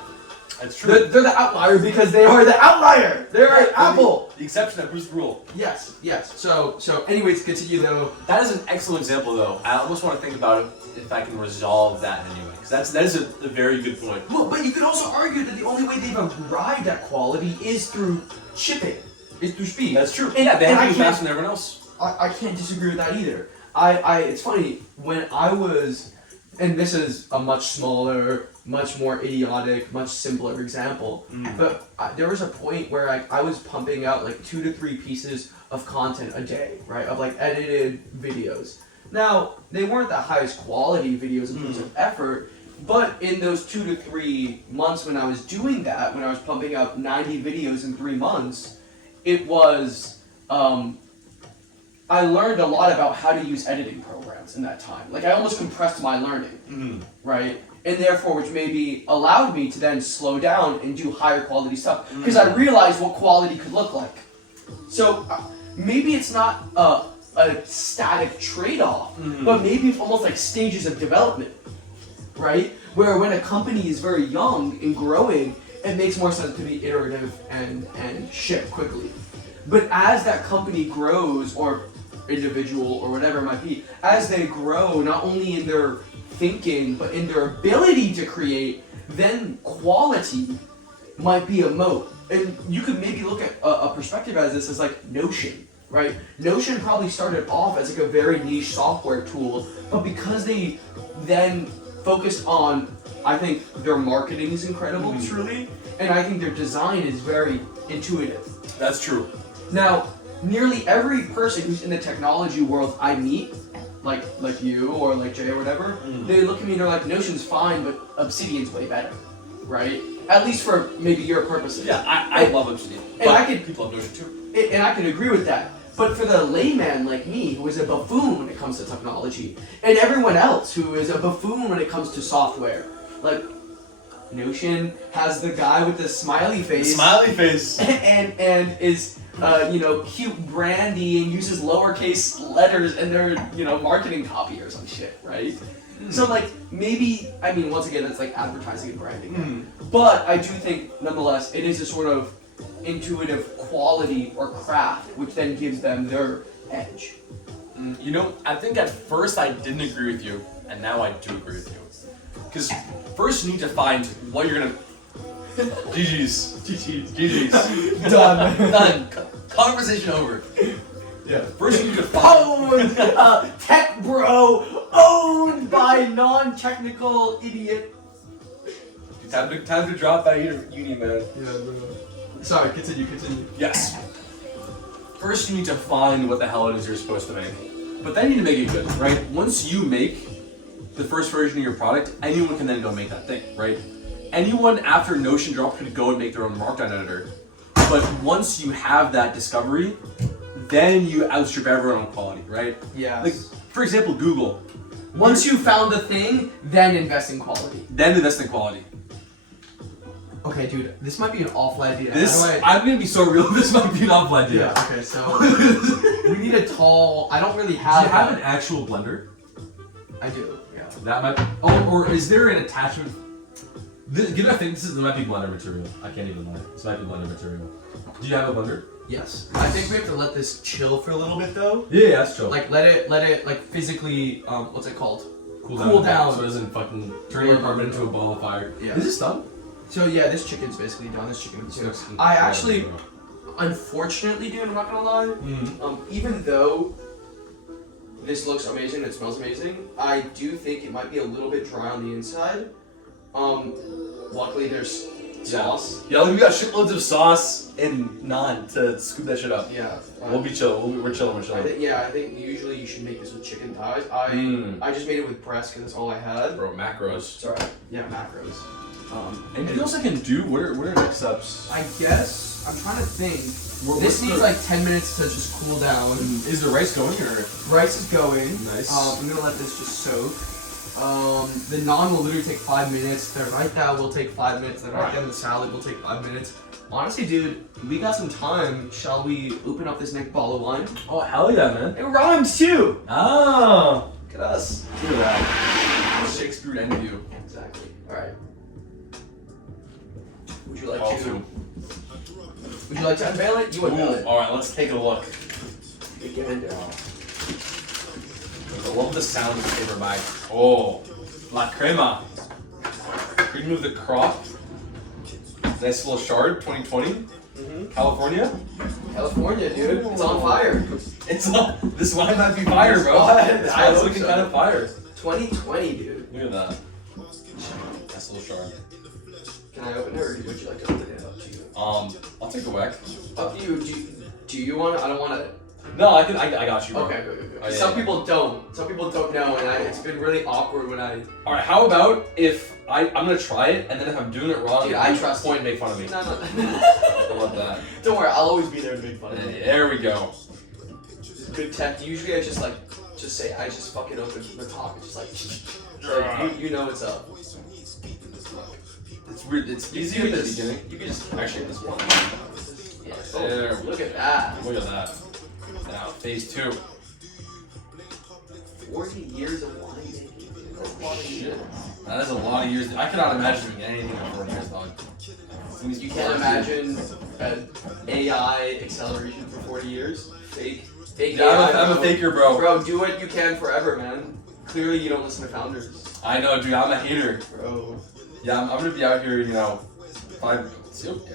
That's true. They're the outlier because they are the outlier. They're Apple. The exception that proves the rule. Yes. So anyways, continue though. That is an excellent example though. I almost want to think about it if I can resolve that in any way. Because that is a very good point. Well, but you could also argue that the only way they've arrived at quality is through shipping. Is through speed. That's true. And they have to be can't- faster than everyone else. I can't disagree with that either. It's funny, when I was, and this is a much smaller, much more idiotic, much simpler example, but there was a point where I was pumping out like 2 to 3 pieces of content a day, right, of like edited videos. Now, they weren't the highest quality videos in terms of effort, but in those 2 to 3 months when I was doing that, when I was pumping out 90 videos in 3 months, it was, I learned a lot about how to use editing programs in that time. Like, I almost compressed my learning, right? And therefore, which maybe allowed me to then slow down and do higher quality stuff, because I realized what quality could look like. So, maybe it's not a static trade-off, but maybe it's almost like stages of development, right? Where when a company is very young and growing, it makes more sense to be iterative and ship quickly. But as that company grows, or individual, or whatever it might be, as they grow, not only in their thinking, but in their ability to create, then quality might be a moat. And you could maybe look at a perspective as this as like Notion, right? Notion probably started off as like a very niche software tool, but because they then focused on, I think their marketing is incredible, truly, and I think their design is very intuitive. That's true. Now, nearly every person who's in the technology world I meet, like you or like Jay or whatever, they look at me and they're like, Notion's fine, but Obsidian's way better, right? At least for maybe your purposes. Yeah, I love Obsidian. And people love Notion too. And I can agree with that. But for the layman like me, who is a buffoon when it comes to technology, and everyone else who is a buffoon when it comes to software, like Notion has the guy with the smiley face. Smiley face. and is cute brandy and uses lowercase letters in their marketing copy or some shit, right? So like maybe, I mean, once again, that's like advertising and branding. But I do think nonetheless it is a sort of intuitive quality or craft which then gives them their edge. I think at first I didn't agree with you, and now I do agree with you. Because first you need to find what you're gonna. GG's. Done. Conversation over. Yeah. First you need to find. Tech bro owned by non-technical idiot. Time to drop out of uni, man. Yeah, bro. Sorry, continue. Yes. First you need to find what the hell it is you're supposed to make. But then you need to make it good, right? Once you make the first version of your product, anyone can then go make that thing, right? Anyone after Notion drop could go and make their own Markdown editor. But once you have that discovery, then you outstrip everyone on quality, right? Yeah. Like, for example, Google. Once you found the thing, then invest in quality. Then invest in quality. Okay, dude, this might be an awful idea. I'm gonna be so real, this might be an awful idea. Yeah, okay, so we need a tall, I don't really have. Do you have an actual blender? I do, yeah. That might, or is there an attachment? Give that thing, this might be blender material. I can't even lie. This might be blender material. Do you have a blender? Yes. I think we have to let this chill for a little bit though. Yeah, that's chill. Like let it like physically, what's it called? Cool down. So it doesn't fucking turn your apartment into a ball of fire. Yeah. Is this done? So yeah, this chicken's basically done. This chicken is I actually, unfortunately, dude, I'm not gonna lie. Even though this looks amazing, it smells amazing, I do think it might be a little bit dry on the inside. Luckily there's sauce. Yeah, we got shitloads of sauce and naan to scoop that shit up. Yeah. We'll be chill. We're chilling. I think usually you should make this with chicken thighs. I just made it with breast because that's all I had. Bro, macros. Sorry. Yeah, macros. Anything else I can do? What are next steps? I guess I'm trying to think. This needs like 10 minutes to just cool down. Is the rice going or? Rice is going. Nice. I'm gonna let this just soak. The naan will literally take 5 minutes. The raita will take 5 minutes. The raita and the salad will take 5 minutes. Honestly, dude, we got some time. Shall we open up this next bottle of wine? Oh, hell yeah, man. It rhymes too! Oh! Look at us. Look at that. Shakespeare end of you. Exactly. Alright. Would you like to unveil it? You unveil it. Alright, let's take a look. Get in there. I love the sound of the paper bag. Oh, La Crema. Cream of the crop. Nice little shard, 2020. California. California, dude. It's on fire. It's on. This wine might be fire, bro. It's looking kind of fire. 2020, dude. Look at that. Nice little shard. Can I open it, or would you like to open it? Up to you. I'll take a whack. Up to you. Do you want? I don't want to No, I got you, bro. Okay, good. Oh, yeah, Some yeah. people don't. Some people don't know, and it's been really awkward when I. All right, how about if I'm gonna try it, and then if I'm doing it wrong, Dude, I trust point you. and make fun of me. No. How about that? Don't worry, I'll always be there to make fun of you. There we go. Good tech. Usually I just say I just fucking open the top and just like you know what's up. It's weird. It's easy at the beginning. You can just Actually, this one. Yeah. There Oh, we look at that. Look at that. Now, phase 2. 40 years of wine making. That's a lot of years. That is a lot of years. I cannot imagine doing anything in 40 years, dog. You can't imagine an AI acceleration for 40 years. Fake Yeah, AI. I'm a faker, bro. Bro, do what you can forever, man. Clearly, you don't listen to founders. I know, dude. I'm a hater. Bro. Yeah, I'm gonna be out here, 5. Nice. Nice. Look at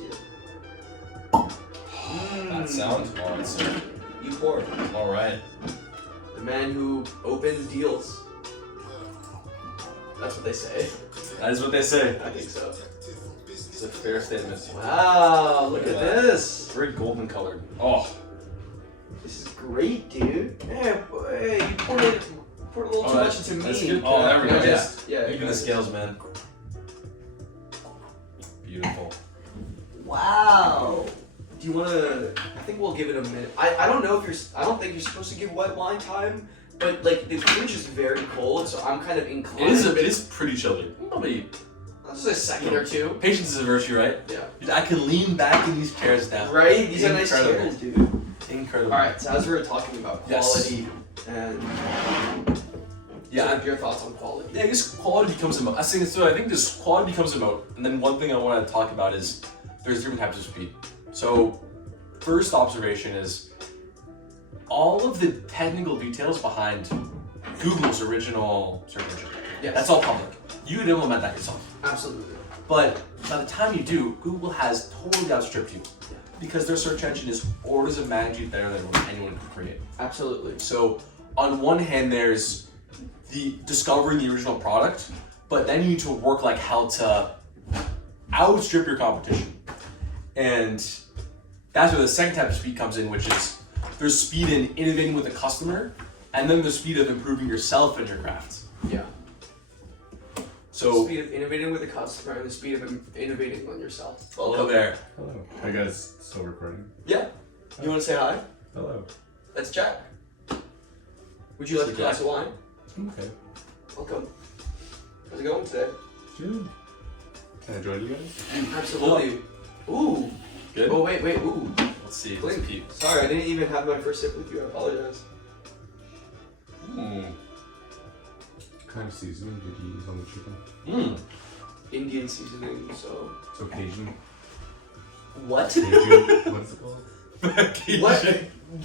you. That sound. Alright, sir. You pour. Alright. The man who opens deals. That's what they say. That is what they say. I think so. It's a fair statement. Wow, look Look at at that. this. Very golden colored. Oh. This is great, dude. Man, boy, you poured a little too much into me. That's good. Oh, there we go. Yeah. Even the scales, man. Beautiful. Wow. Do you want to? I think we'll give it a minute. I don't know if I don't think you're supposed to give white wine time, but like the fridge is very cold, so I'm kind of inclined. It is pretty chilly. Probably. Just a second or two. Patience is a virtue, right? Yeah. Dude, I can lean back in these chairs now. Right? These are nice Incredible. chairs, dude. Incredible. Alright, so as we were talking about quality and Yeah. sort of your thoughts on quality. Yeah, I guess quality becomes a moat. I think this quality becomes a moat. And then one thing I want to talk about is there's different types of speed. So first observation is all of the technical details behind Google's original search engine. Yes. That's all public. You can implement that yourself. Absolutely. But by the time you do, Google has totally outstripped you because their search engine is orders of magnitude better than what anyone could create. Absolutely. So on one hand, there's the discovering the original product, but then you need to work like how to outstrip your competition. And that's where the second type of speed comes in, which is there's speed in innovating with the customer, and then the speed of improving yourself and your craft. Yeah. So Speed of innovating with the customer and the speed of innovating on yourself. hello there. Hello. Are you guys still recording? Yeah. You want to say hi? Hello. That's Jack. Would you like a glass of wine? Okay. Welcome. How's it going today? Good. Can I join you guys? Absolutely. Ooh. Good. Oh, wait. Ooh. Let's see. Let's Clink. peep. Sorry, I didn't even have my first sip with you. I apologize. What kind of seasoning did you use on the chicken? Indian seasoning, so. So Cajun. What? Cajun. What is it called? What?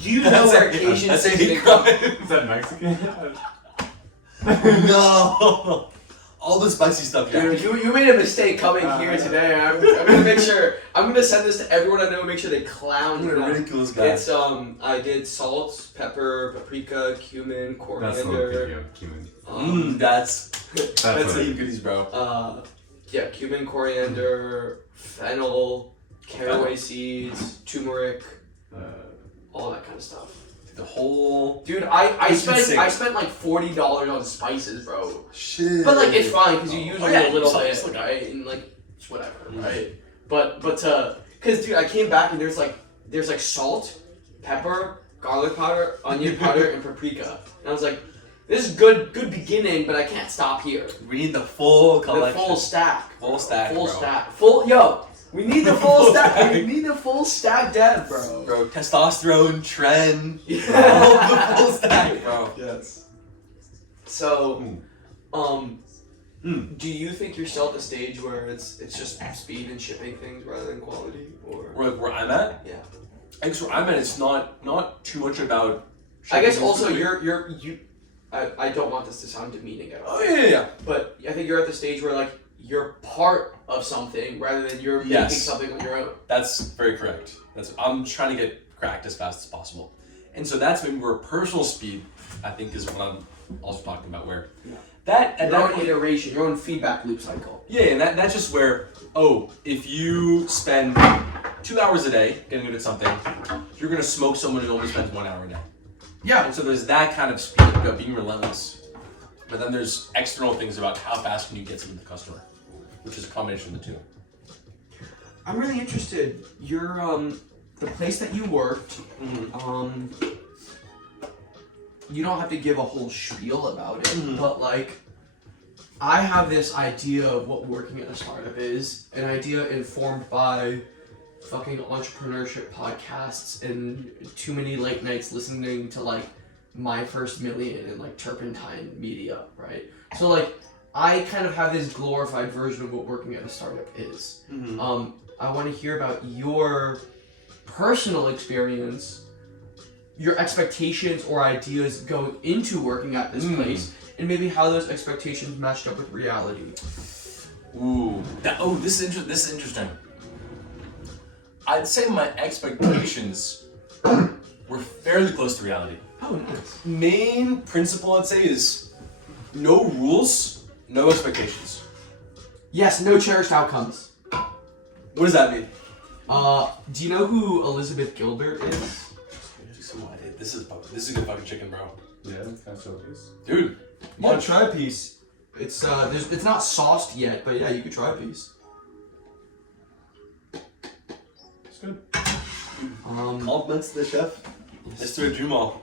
Do you know where Cajun That's a seasoning hate comes crime. Is that Mexican? No. All the spicy stuff. Dude, you made a mistake coming here today. I'm gonna make sure. I'm gonna send this to everyone I know. Make sure they clown I'm you. gonna now. ridicule this guy. It's I did salt, pepper, paprika, cumin, That's not a coriander. video. Cumin. That's That's how what you goodies, bro. Yeah, cumin, coriander, fennel, caraway seeds, turmeric, all that kind of stuff. The whole Dude, I It's spent insane. I spent like $40 on spices, bro. shit. But like it's fine because you use Oh, a yeah, little it's bit, like- right? And like it's whatever, right? But because dude, I came back and there's like salt, pepper, garlic powder, onion powder, and paprika, and I was like, this is good beginning, but I can't stop here. we need the full The collection. full stack. Full stack, Full bro. stack. Full yo. We need the full Full stack. stack. We need the full stack dev, bro. Bro, testosterone, trend, Yeah. all the full stack, bro. Yes. So, do you think you're still at the stage where it's just speed and shipping things rather than quality, or? Where I'm at, Yeah. I guess where I'm at, it's not too much about. I guess shipping also and you. I don't want this to sound demeaning at all. Oh yeah. But I think you're at the stage where like you're part of something rather than you're making Yes. something on your own. That's very correct. I'm trying to get cracked as fast as possible, and so that's maybe where personal speed, I think, is what I'm also talking about. Where that at Your that own point, iteration, your own feedback loop cycle. yeah, and that's just where if you spend 2 hours a day getting good at something, you're gonna smoke someone who only spends 1 hour a day. Yeah. And so there's that kind of speed about being relentless. But then there's external things about how fast can you get something to the customer, which is a combination of the two. I'm really interested. Your the place that you worked, you don't have to give a whole spiel about it, but like, I have this idea of what working at a startup is, an idea informed by fucking entrepreneurship podcasts and too many late nights listening to like My First Million and like Turpentine Media, right? So like, I kind of have this glorified version of what working at a startup is. I want to hear about your personal experience, your expectations or ideas going into working at this place, and maybe how those expectations matched up with reality. Ooh. This is interesting. I'd say my expectations were fairly close to reality. Oh, nice. Main principle I'd say is no rules, no expectations. Yes, no cherished outcomes. What does that mean? Do you know who Elizabeth Gilbert is? This is a good fucking chicken, bro. Yeah, that's what it is. Dude. Yeah, try a piece. It's it's not sauced yet, but yeah, you could try a piece. It's good. Compliments to the chef. Mr. Jumal.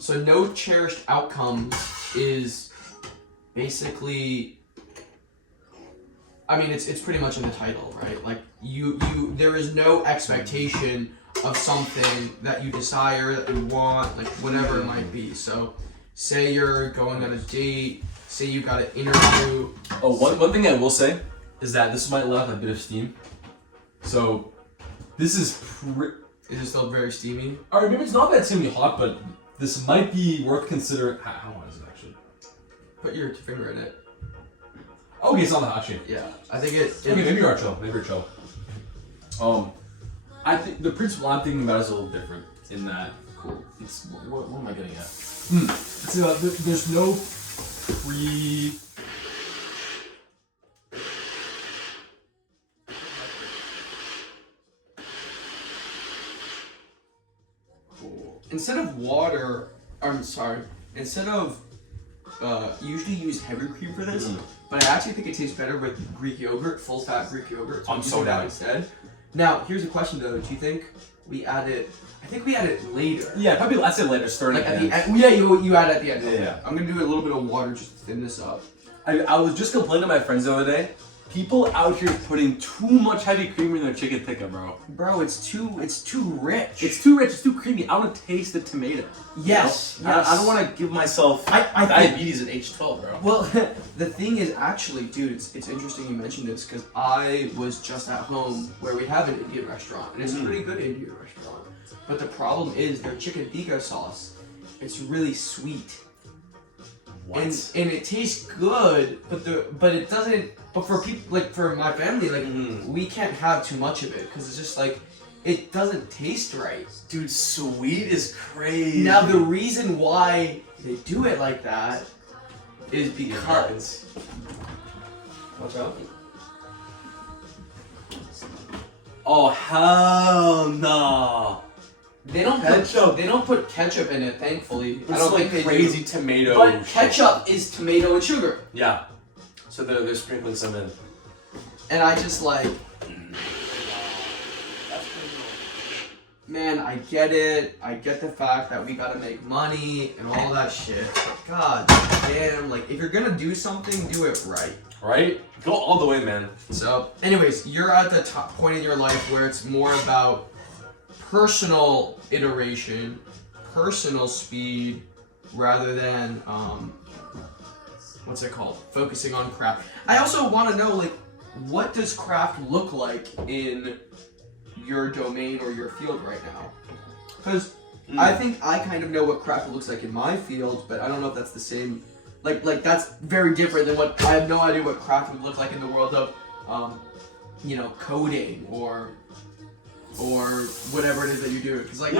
So no cherished outcomes is basically, I mean, it's pretty much in the title, right? Like there is no expectation of something that you desire, that you want, like whatever it might be. So, say you're going on a date, say you got an interview. Oh, one thing I will say is that this might let off a bit of steam. So, this is Is it still very steamy? Alright, maybe it's not that steamy hot, but this might be worth considering. How hot is it actually? Put your finger in it. Okay, it's not that hot shit. Yeah, I think it. Okay, maybe you're chill. Maybe you're chill. I think the principle I'm thinking about is a little different in that. Cool. It's what am I getting at? So there's no pre. Cool. Instead of water, instead of usually use heavy cream for this, but I actually think it tastes better with Greek yogurt, full-fat Greek yogurt. So I'm so down instead. Now, here's a question though. Do you think we add it? I think we add it later. Yeah, probably I'd say later, starting Like at the end. Yeah, you add it at the end. Yeah. I'm gonna do a little bit of water just to thin this up. I was just complaining to my friends the other day. People out here putting too much heavy cream in their chicken tikka, bro. Bro, it's too rich. It's too rich. It's too creamy. I want to taste the tomato. Yes. You know? Yes. I don't want to give myself I diabetes at age 12, bro. Well, the thing is, actually, dude, it's interesting you mentioned this because I was just at home where we have an Indian restaurant, and it's a pretty good Indian restaurant. But the problem is their chicken tikka sauce. It's really sweet. What? And it tastes good, but it doesn't. But for people like for my family, like we can't have too much of it because it's just like it doesn't taste right. Dude, sweet is crazy. Now the reason why they do it like that is because. Watch out. Oh hell no! They don't put ketchup in it, thankfully. It's I don't like think crazy they do. tomato. But ketchup is tomato and sugar. Yeah. So they're sprinkling some in. And I just like, man, I get it. I get the fact that we gotta make money and all that shit. God damn, like if you're gonna do something, do it right. Right? Go all the way, man. So, anyways, you're at the top point in your life where it's more about personal iteration, personal speed, rather than what's it called? Focusing on craft. I also want to know, like, what does craft look like in your domain or your field right now? Because I think I kind of know what craft looks like in my field, but I don't know if that's the same. Like that's very different than what I have no idea what craft would look like in the world of, coding or whatever it is that you're doing. Because like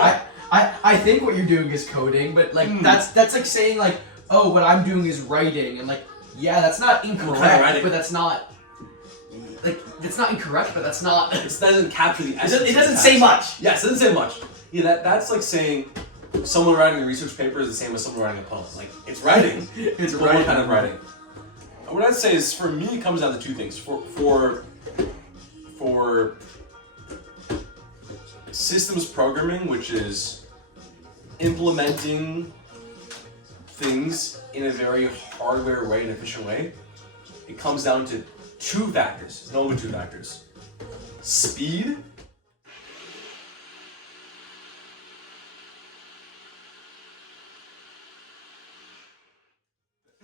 I think what you're doing is coding, but like that's like saying like, oh, what I'm doing is writing, and like, yeah, that's not incorrect, but that's not. like it's not incorrect, but that's not. It doesn't capture the essence. It doesn't say much. Yes, it doesn't say much. Yeah, that's like saying someone writing a research paper is the same as someone writing a poem. Like, it's writing. It's but writing. what kind of writing? And what I'd say is, for me, it comes down to two things. For systems programming, which is implementing things in a very hardware way and efficient way, it comes down to two factors, and only two factors. Speed.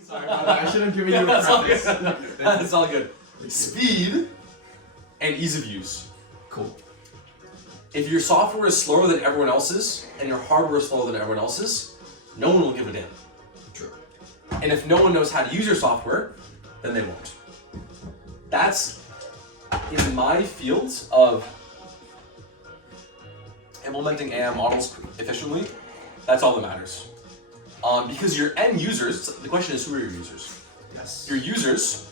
Sorry about that. I should have given you a That's all preface. good. That's all good. Speed and ease of use. Cool. If your software is slower than everyone else's, and your hardware is slower than everyone else's, no one will give a damn. True. And if no one knows how to use your software, then they won't. That's, in my field of implementing AI models efficiently, that's all that matters. Because your end users, the question is, who are your users? Yes. Your users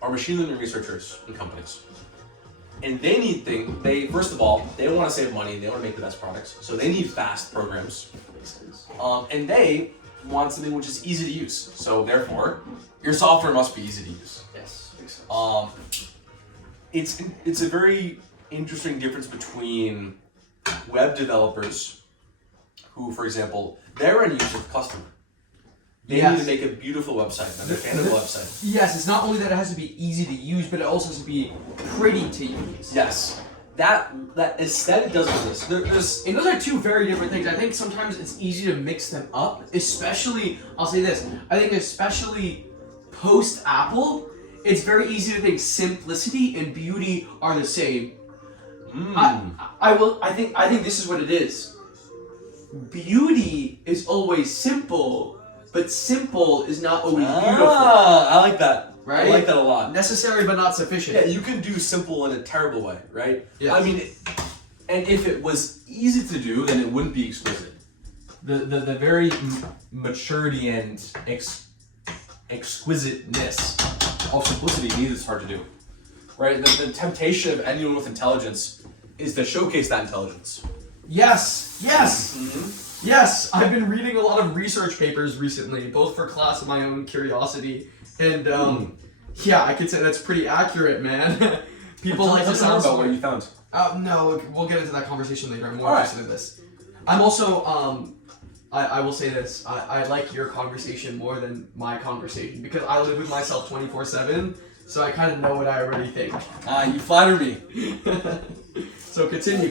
are machine learning researchers and companies. And they need first of all, they want to save money, they want to make the best products, so they need fast programs. And they want something which is easy to use. So therefore, your software must be easy to use. Yes. Makes sense. It's a very interesting difference between web developers who, for example, their end user is the customer. They Yes. need to make a beautiful website, an understandable website. Yes, it's not only that it has to be easy to use, but it also has to be pretty to use. Yes, that aesthetic does exist. There's And those are two very different things. I think sometimes it's easy to mix them up, especially, I'll say this, I think especially post-Apple, it's very easy to think simplicity and beauty are the same. I think this is what it is. Beauty is always simple, but simple is not always beautiful. I like that. Right? I like that a lot. Necessary but not sufficient. Yeah, you can do simple in a terrible way, right? Yes. I mean, And if it was easy to do, then it wouldn't be exquisite. The very maturity and exquisiteness of simplicity needs is hard to do. right? The temptation of anyone with intelligence is to showcase that intelligence. Yes, yes, Mm-hmm. yes. I've been reading a lot of research papers recently, both for class and my own curiosity, and yeah, I could say that's pretty accurate, man. People like to sound about what you found. No, we'll get into that conversation later. I'm more All right. interested in this. I'm also I will say this. I like your conversation more than my conversation because I live with myself 24/7, so I kind of know what I already think. You flatter me. So continue.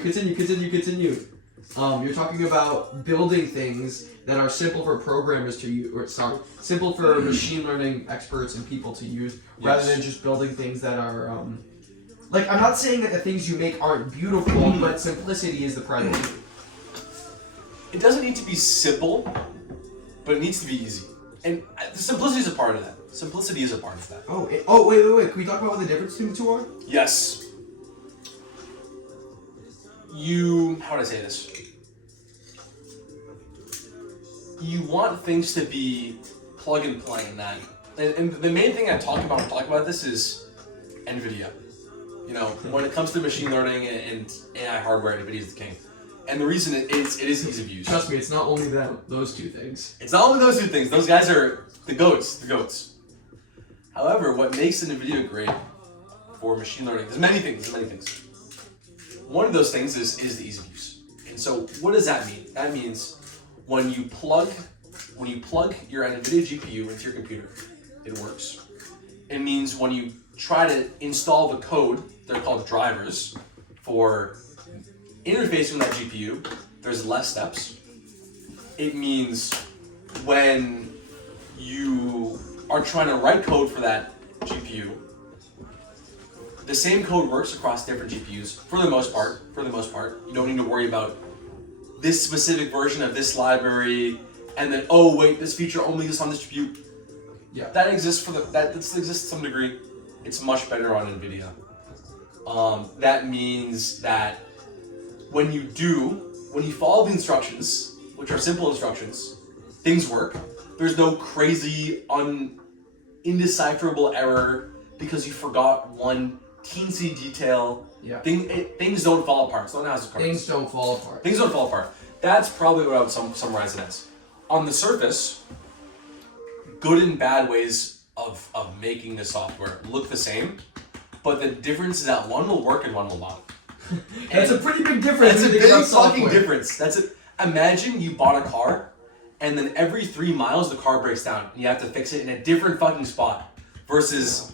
You're talking about building things that are simple for programmers to use, or sorry, simple for machine learning experts and people to use, rather than just building things that are, like, I'm not saying that the things you make aren't beautiful, but simplicity is the priority. It doesn't need to be simple, but it needs to be easy. And the simplicity is a part of that. Simplicity is a part of that. Wait. Can we talk about what the difference between the two are? Yes. How would I say this? You want things to be plug and play in that. And the main thing I talk about this is NVIDIA. You know, when it comes to machine learning and AI hardware, NVIDIA is the king. And the reason it is ease of use. Trust me, it's not only those two things. It's not only those two things. Those guys are the goats. However, what makes NVIDIA great for machine learning, there's many things. One of those things is the ease of use. And so what does that mean? That means when you plug your NVIDIA GPU into your computer, it works. It means when you try to install the code, they're called drivers, for interfacing with that GPU, there's less steps. It means when you are trying to write code for that GPU, the same code works across different GPUs for the most part. You don't need to worry about this specific version of this library, and then oh wait, this feature only exists on this GPU. Yeah. That exists to some degree. It's much better on NVIDIA. That means that when you follow the instructions, which are simple instructions, things work. There's no crazy indecipherable error because you forgot one teensy detail. Yeah. Things don't fall apart. It's not House of Cards. Things don't fall apart. Things don't fall apart. That's probably what I would summarize it as. On the surface, good and bad ways of making the software look the same, but the difference is that one will work and one will not. That's a pretty big difference. That's a when you big think about fucking software. difference. That's it. Imagine you bought a car, and then every 3 miles the car breaks down, and you have to fix it in a different fucking spot, versus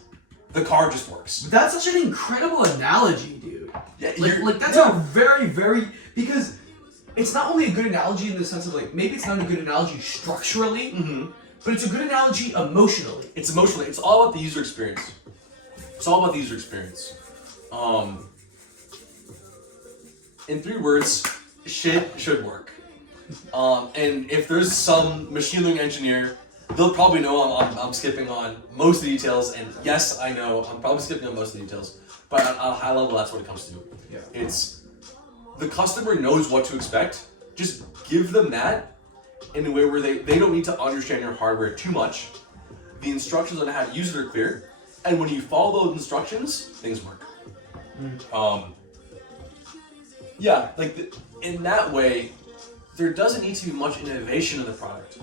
the car just works. But that's such an incredible analogy, dude. Yeah, Like that's a very, very, because it's not only a good analogy in the sense of like, maybe it's not a good analogy structurally, but it's a good analogy emotionally. It's emotionally. It's all about the user experience. It's all about the user experience. In 3 words, shit should work. And if there's some machine learning engineer, they'll probably know I'm skipping on most of the details. And yes, I know I'm probably skipping on most of the details. But at a high level, that's what it comes to. Yeah. It's the customer knows what to expect. Just give them that in a way where they don't need to understand your hardware too much. The instructions on how to use it are clear. And when you follow those instructions, things work. Yeah, like in that way, there doesn't need to be much innovation in the product.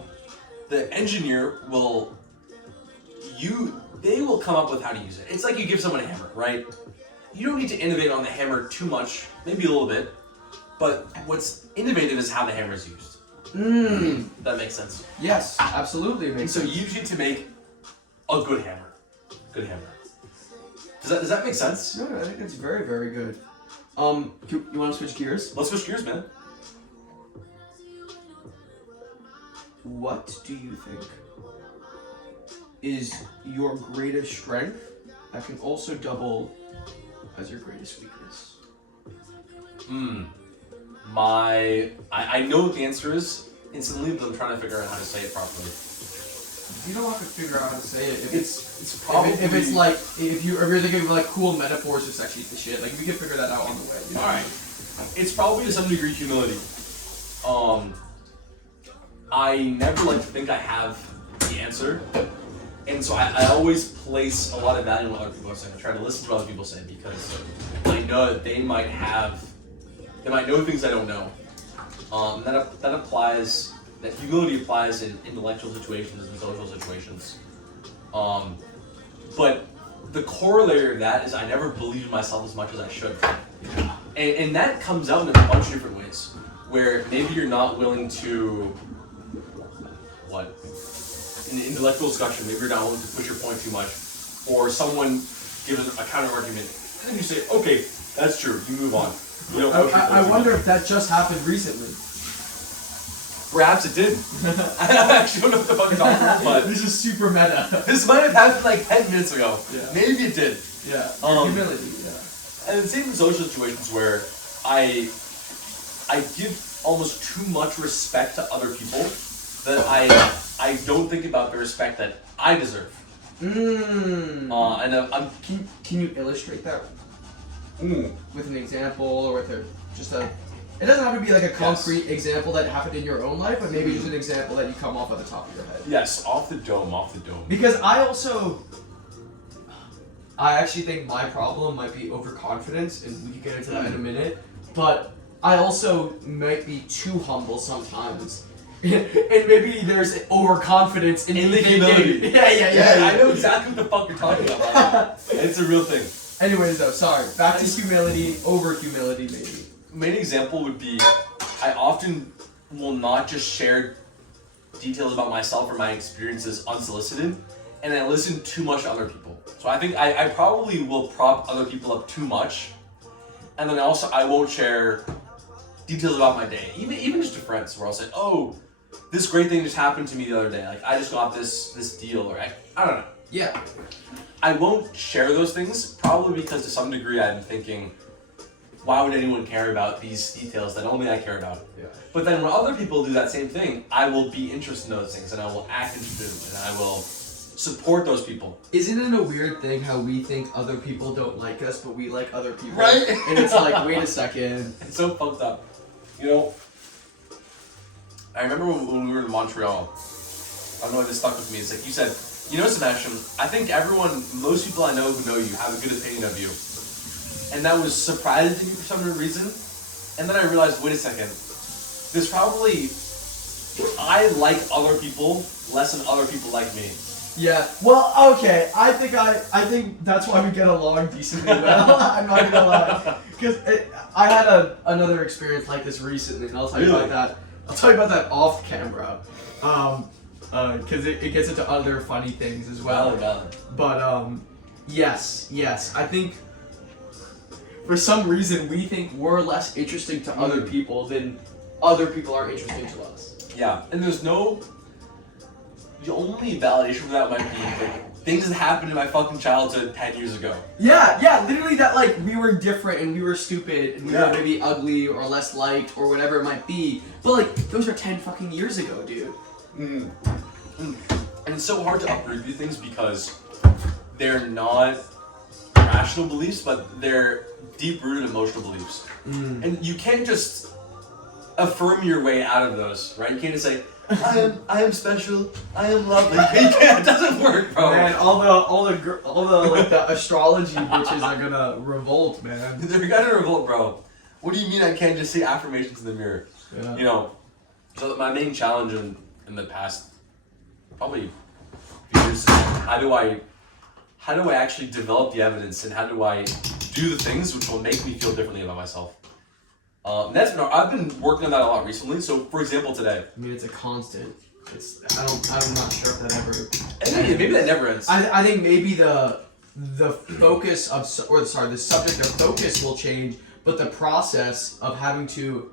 The engineer they will come up with how to use it. It's like you give someone a hammer, right? You don't need to innovate on the hammer too much, maybe a little bit, but what's innovative is how the hammer is used. That makes sense. Yes, absolutely. And so you need to make a good hammer. Good hammer. Does that make sense? No, I think it's very, very good. You want to switch gears? Let's switch gears, man. What do you think is your greatest strength that can also double as your greatest weakness? I know what the answer is instantly, but I'm trying to figure out how to say it properly. You don't have to figure out how to say it. It's probably if it's like if you're thinking of like cool metaphors or sexy shit, like we can figure that out on the way. You know? All right. It's probably to some degree humility. I never like to think I have the answer, and so I always place a lot of value in what other people are saying. I try to listen to what other people say because I know that they might know things I don't know. That applies. That humility applies in intellectual situations and social situations. But the corollary of that is I never believe in myself as much as I should. And that comes out in a bunch of different ways. Where maybe you're not willing to, in an intellectual discussion, maybe you're not willing to push your point too much. Or someone gives a counter argument, and then you say, okay, that's true, you move on. You don't push your point I too wonder much. if that just happened recently. Perhaps it did. I actually don't know what the fuck you're talking about, but This is super meta. this might have happened like 10 minutes ago. Yeah. Maybe it did. Yeah. Humility. Yeah. And the same in social situations where I give almost too much respect to other people that I don't think about the respect that I deserve. And I'm Can you illustrate that with an example or with it doesn't have to be like a concrete example that happened in your own life, but maybe just an example that you come off at the top of your head. Yes, off the dome. Because I actually think my problem might be overconfidence, and we can get into that in a minute, but I also might be too humble sometimes. And maybe there's overconfidence in the humility. Yeah. I know exactly what the fuck you're talking about. It's a real thing. Anyways though, sorry. Back to humility, over humility maybe. Main example would be I often will not just share details about myself or my experiences unsolicited, and I listen too much to other people. So I think I probably will prop other people up too much, and then also I won't share details about my day, even just to friends, where I'll say, oh, this great thing just happened to me the other day, like I just got this deal, or I don't know. Yeah. I won't share those things, probably because to some degree I'm thinking, why would anyone care about these details that only I care about? Yeah. But then when other people do that same thing, I will be interested in those things, and I will act interested in them, and I will support those people. Isn't it a weird thing how we think other people don't like us, but we like other people? Right? And it's like, wait a second. It's so fucked up. You know, I remember when we were in Montreal, I don't know why this stuck with me, it's like you said, you know, Sebastian, I think most people I know who know you have a good opinion of you. and that was surprising to me for some reason. And then I realized, wait a second, there's probably I like other people less than other people like me. Yeah. Well, okay. I think that's why we get along decently well. I'm not gonna lie, because I had another experience like this recently, and I'll tell you about that. I'll tell you about that off camera, because it gets into other funny things as well. But yes. I think for some reason we think we're less interesting to other people than other people are interesting to us. Yeah, and there's no. The only validation for that might be like things that happened in my fucking childhood 10 years ago. Yeah, literally that like we were different and we were stupid and we were maybe ugly or less liked or whatever it might be. But like those are 10 fucking years ago, dude. And it's so hard to uproot these things because they're not rational beliefs, but they're deep-rooted emotional beliefs. And you can't just affirm your way out of those, right? You can't just say, I am special. I am lovely. You can't. It doesn't work, bro. Man, all the like the astrology bitches are gonna revolt, man. They're gonna revolt, bro. What do you mean I can't just say affirmations in the mirror? Yeah. You know. So my main challenge in the past probably few years is how do I actually develop the evidence and how do I do the things which will make me feel differently about myself. I've been working on that a lot recently. So, for example, today. I mean, it's a constant. I'm not sure if that ever. Maybe that never ends. I think maybe the focus of the subject of focus will change, but the process of having to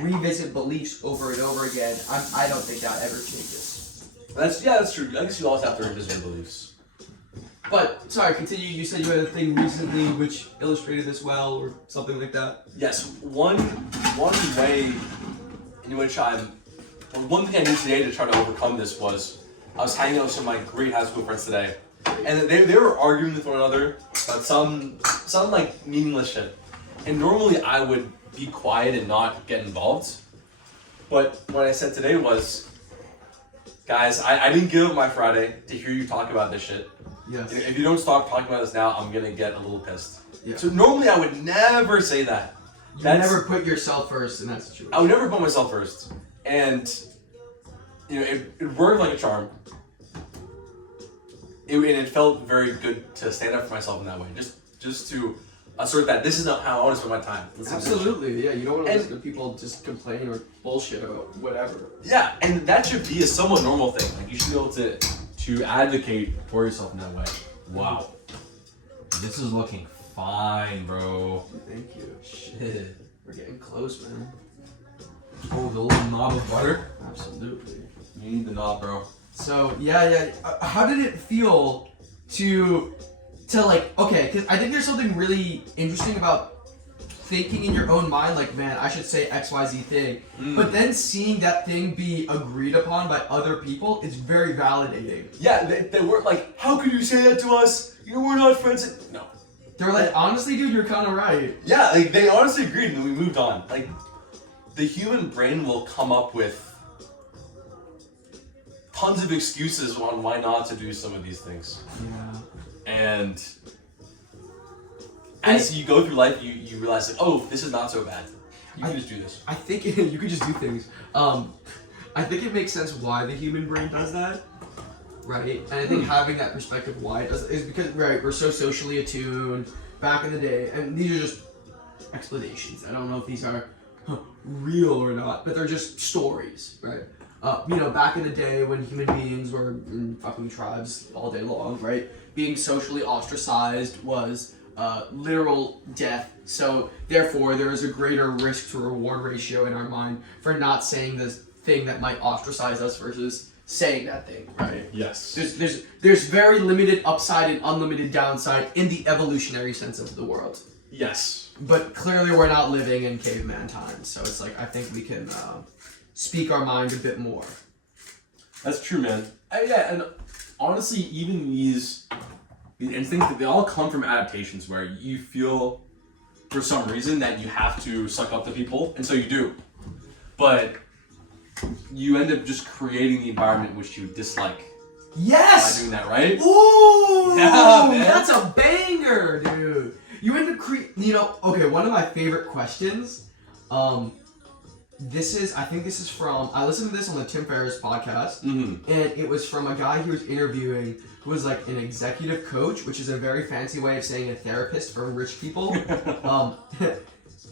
revisit beliefs over and over again, I don't think that ever changes. That's true. I guess you always have to revisit your beliefs. But, sorry, continue. You said you had a thing recently which illustrated this well, or something like that? Yes, one way in which one thing I did today to try to overcome this was, I was hanging out with some of my great high school friends today, and they were arguing with one another about some like meaningless shit. And normally I would be quiet and not get involved, but what I said today was, guys, I didn't give up my Friday to hear you talk about this shit. Yes. If you don't stop talking about this now, I'm gonna get a little pissed. Yeah. So normally I would never say that. You never put yourself first in that situation. I would never put myself first, and it worked like a charm. And it felt very good to stand up for myself in that way, just to assert that this is not how I want to spend my time. Absolutely, yeah. You don't want to listen to people just complain or bullshit about whatever. Yeah, and that should be a somewhat normal thing. Like you should be able to advocate for yourself in that way. Wow. This is looking fine, bro. Thank you. Shit. We're getting close, man. Oh, the little knob of butter? Absolutely. You need the knob, bro. So, yeah. How did it feel to like, okay, because I think there's something really interesting about thinking in your own mind, like, man, I should say XYZ thing, but then seeing that thing be agreed upon by other people is very validating. Yeah, they weren't like, how could you say that to us? We're not friends. No. They were like, honestly, dude, you're kind of right. Yeah, like they honestly agreed and then we moved on. Like, the human brain will come up with tons of excuses on why not to do some of these things. Yeah. And as you go through life, you realize, like, oh, this is not so bad. You can just do this. I think you could just do things. I think it makes sense why the human brain does that, right? And I think having that perspective why it does is because, right, we're so socially attuned back in the day, and these are just explanations. I don't know if these are real or not, but they're just stories, right? Back in the day when human beings were in fucking tribes all day long, right? Being socially ostracized was literal death. So therefore, there is a greater risk to reward ratio in our mind for not saying this thing that might ostracize us versus saying that thing, right? Yes. There's very limited upside and unlimited downside in the evolutionary sense of the world. Yes. But clearly, we're not living in caveman times, so it's like I think we can speak our mind a bit more. That's true, man. Yeah, and honestly, even these instincts, they all come from adaptations where you feel, for some reason, that you have to suck up to people, and so you do. But you end up just creating the environment which you dislike. Yes! by doing that, right? Ooh! Yeah, man. That's a banger, dude. You end up okay, one of my favorite questions, I think this is from, I listened to this on the Tim Ferriss podcast, and it was from a guy he was interviewing who was like an executive coach, which is a very fancy way of saying a therapist for rich people.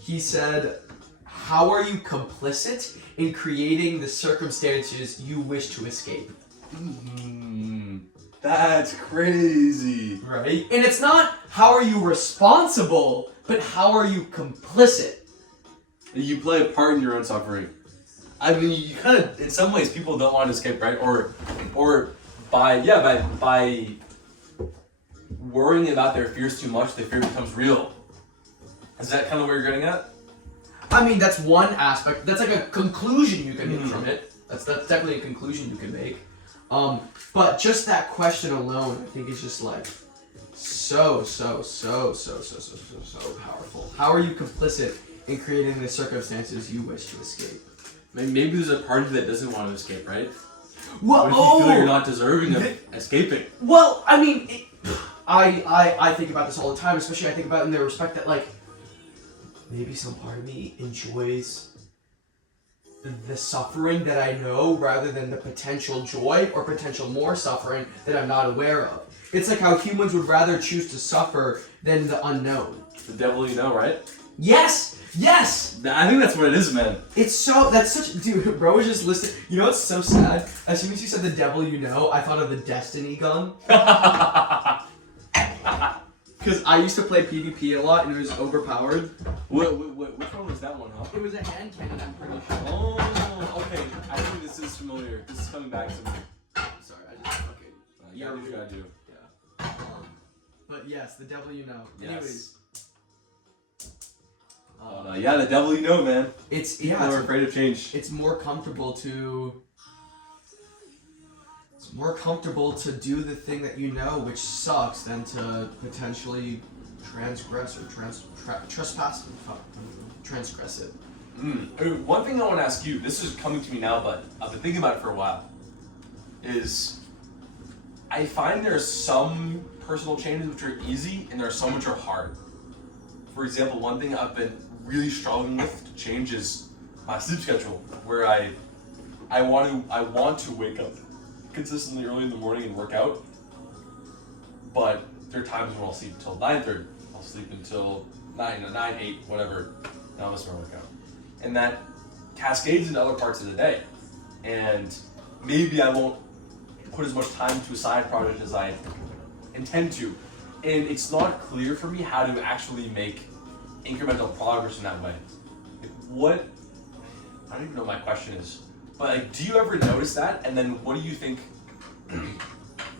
He said, how are you complicit in creating the circumstances you wish to escape? That's crazy. Right? And it's not how are you responsible, but how are you complicit? You play a part in your own suffering. I mean, you kind of, in some ways, people don't want to escape, right? Or by worrying about their fears too much, their fear becomes real. Is that kind of where you're getting at? I mean, that's one aspect. That's like a conclusion you can make from it. That's definitely a conclusion you can make. But just that question alone, I think is just like so powerful. How are you complicit in creating the circumstances you wish to escape? Maybe there's a part of you that doesn't want to escape, right? Well, What if you feel you're not deserving of escaping? Well, I mean, I think about this all the time, especially I think about it in the respect that, like, maybe some part of me enjoys the suffering that I know rather than the potential joy or potential more suffering that I'm not aware of. It's like how humans would rather choose to suffer than the unknown. The devil you know, right? Yes! Yes! I think that's what it is, man. That's such, dude, bro was just listening. You know what's so sad? As soon as you said the devil you know, I thought of the Destiny gun. Because I used to play PvP a lot and it was overpowered. Which one was that one, huh? It was a hand cannon, I'm pretty sure. Oh, okay. I think this is familiar. This is coming back to me. Sorry, I just fucking... You know what you gotta do. Yeah. But yes, the devil you know. Yes. Anyways. Yeah, the devil you know, man. People are afraid of change. It's more comfortable to do the thing that you know, which sucks, than to potentially transgress or transgress it. One thing I want to ask you, this is coming to me now, but I've been thinking about it for a while, is I find there are some personal changes which are easy and there are some which are hard. For example, one thing I've been really struggling with to change is my sleep schedule, where I want to wake up consistently early in the morning and work out, but there are times when I'll sleep until 9:30. I'll sleep until 9, 8, whatever, and I'll miss my workout. And that cascades into other parts of the day. And maybe I won't put as much time to a side project as I intend to. And it's not clear for me how to actually make incremental progress in that way. I don't even know what my question is. But do you ever notice that? And then what do you think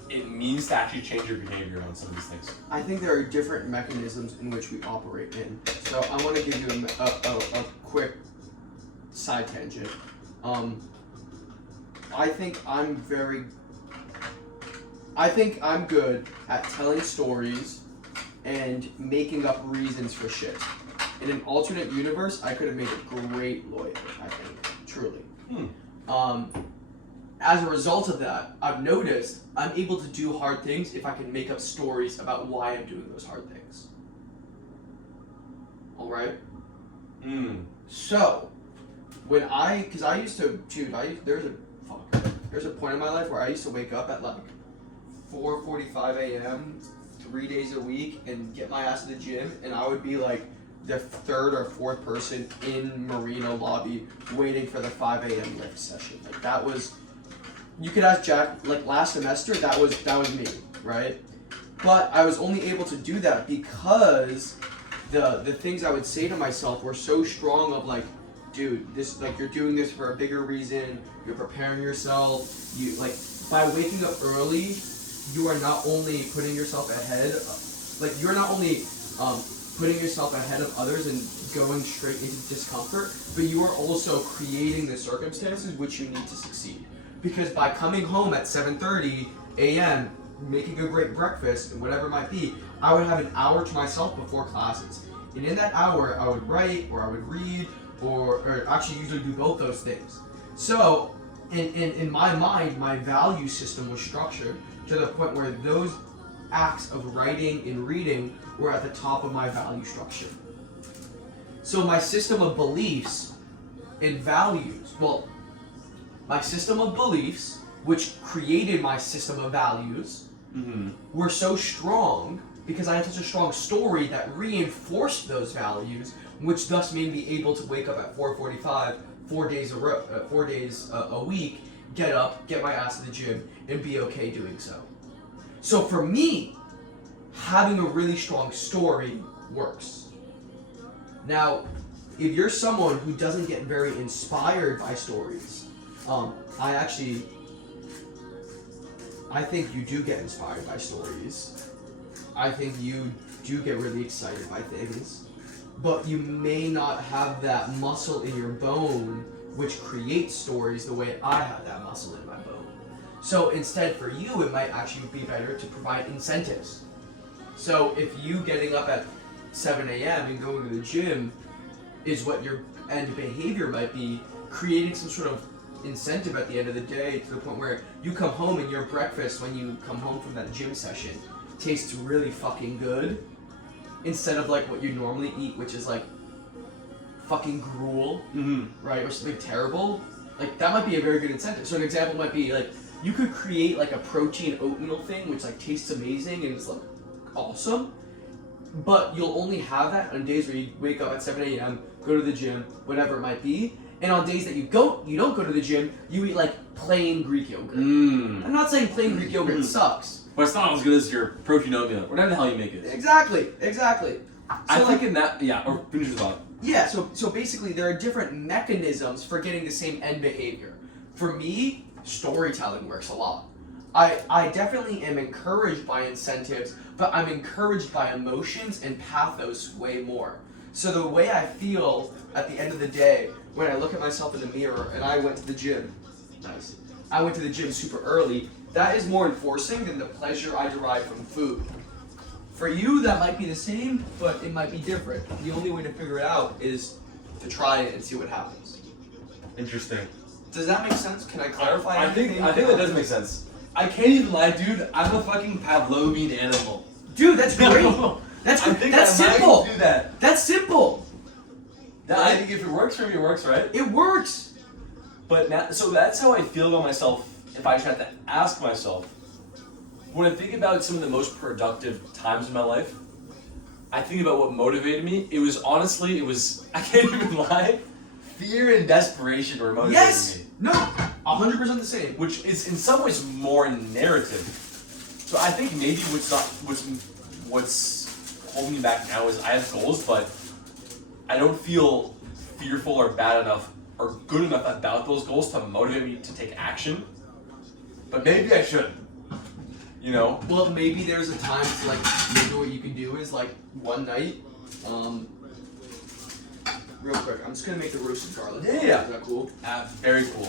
it means to actually change your behavior on some of these things? I think there are different mechanisms in which we operate in. So I want to give you a quick side tangent. I think I'm good at telling stories and making up reasons for shit. In an alternate universe, I could have made a great lawyer, I think, truly. As a result of that, I've noticed I'm able to do hard things if I can make up stories about why I'm doing those hard things. Alright? So, because I used to, there's a point in my life where I used to wake up at like 4:45 a.m. 3 days a week and get my ass to the gym, and I would be like the third or fourth person in Marino lobby waiting for the 5 a.m. lift session. Like that was, you could ask Jack, like last semester, that was me, right? But I was only able to do that because the things I would say to myself were so strong of like, dude, this, like, you're doing this for a bigger reason, you're preparing yourself, you, like, by waking up early, you are not only putting yourself ahead, you're not only putting yourself ahead of others and going straight into discomfort, but you are also creating the circumstances which you need to succeed. Because by coming home at 7:30 a.m., making a great breakfast, and whatever it might be, I would have an hour to myself before classes. And in that hour, I would write, or I would read, or actually usually do both those things. So, in my mind, my value system was structured to the point where those acts of writing and reading were at the top of my value structure. So my system of beliefs and values, well, my system of beliefs, which created my system of values, were so strong because I had such a strong story that reinforced those values, which thus made me able to wake up at 4:45, 4 days a week, get up, get my ass to the gym, and be okay doing so. So for me, having a really strong story works. Now, if you're someone who doesn't get very inspired by stories, I think you do get inspired by stories. I think you do get really excited by things, but you may not have that muscle in your bone which creates stories the way I have that muscle in my bone. So instead for you, it might actually be better to provide incentives. So if you getting up at 7 a.m. and going to the gym is what your end behavior might be, creating some sort of incentive at the end of the day to the point where you come home and your breakfast when you come home from that gym session tastes really fucking good instead of like what you normally eat, which is like fucking gruel, right, which is like terrible. Like that might be a very good incentive. So an example might be like you could create like a protein oatmeal thing which like tastes amazing and is like awesome, but you'll only have that on days where you wake up at 7 a.m., go to the gym, whatever it might be. And on days that you don't go to the gym, you eat like plain Greek yogurt. I'm not saying plain Greek yogurt sucks. But it's not as good as your protein oatmeal, whatever the hell you make it. Exactly. I think in that, or finish the thought. Yeah, so basically there are different mechanisms for getting the same end behavior. For me, storytelling works a lot. I definitely am encouraged by incentives, but I'm encouraged by emotions and pathos way more. So the way I feel at the end of the day, when I look at myself in the mirror and I went to the gym, I went to the gym super early, that is more enforcing than the pleasure I derive from food. For you, that might be the same, but it might be different. The only way to figure it out is to try it and see what happens. Interesting. Does that make sense? Can I clarify I think that does make sense. I can't even lie, dude. I'm a fucking Pavlovian animal. Dude, that's great. That's simple. Do that. That's simple. I think if it works for me, it works, right? It works. But now, so that's how I feel about myself. If I just had to ask myself, when I think about some of the most productive times in my life, I think about what motivated me. It was honestly, I can't even lie, fear and desperation were motivating me. No, 100% the same. Which is in some ways more narrative. So I think maybe what's holding me back now is I have goals, but I don't feel fearful or bad enough or good enough about those goals to motivate me to take action. But maybe I shouldn't. You know? Well, maybe there's a time to like, maybe what you can do is like one night, real quick, I'm just gonna make the roasted garlic. Yeah. Is that cool? Very cool.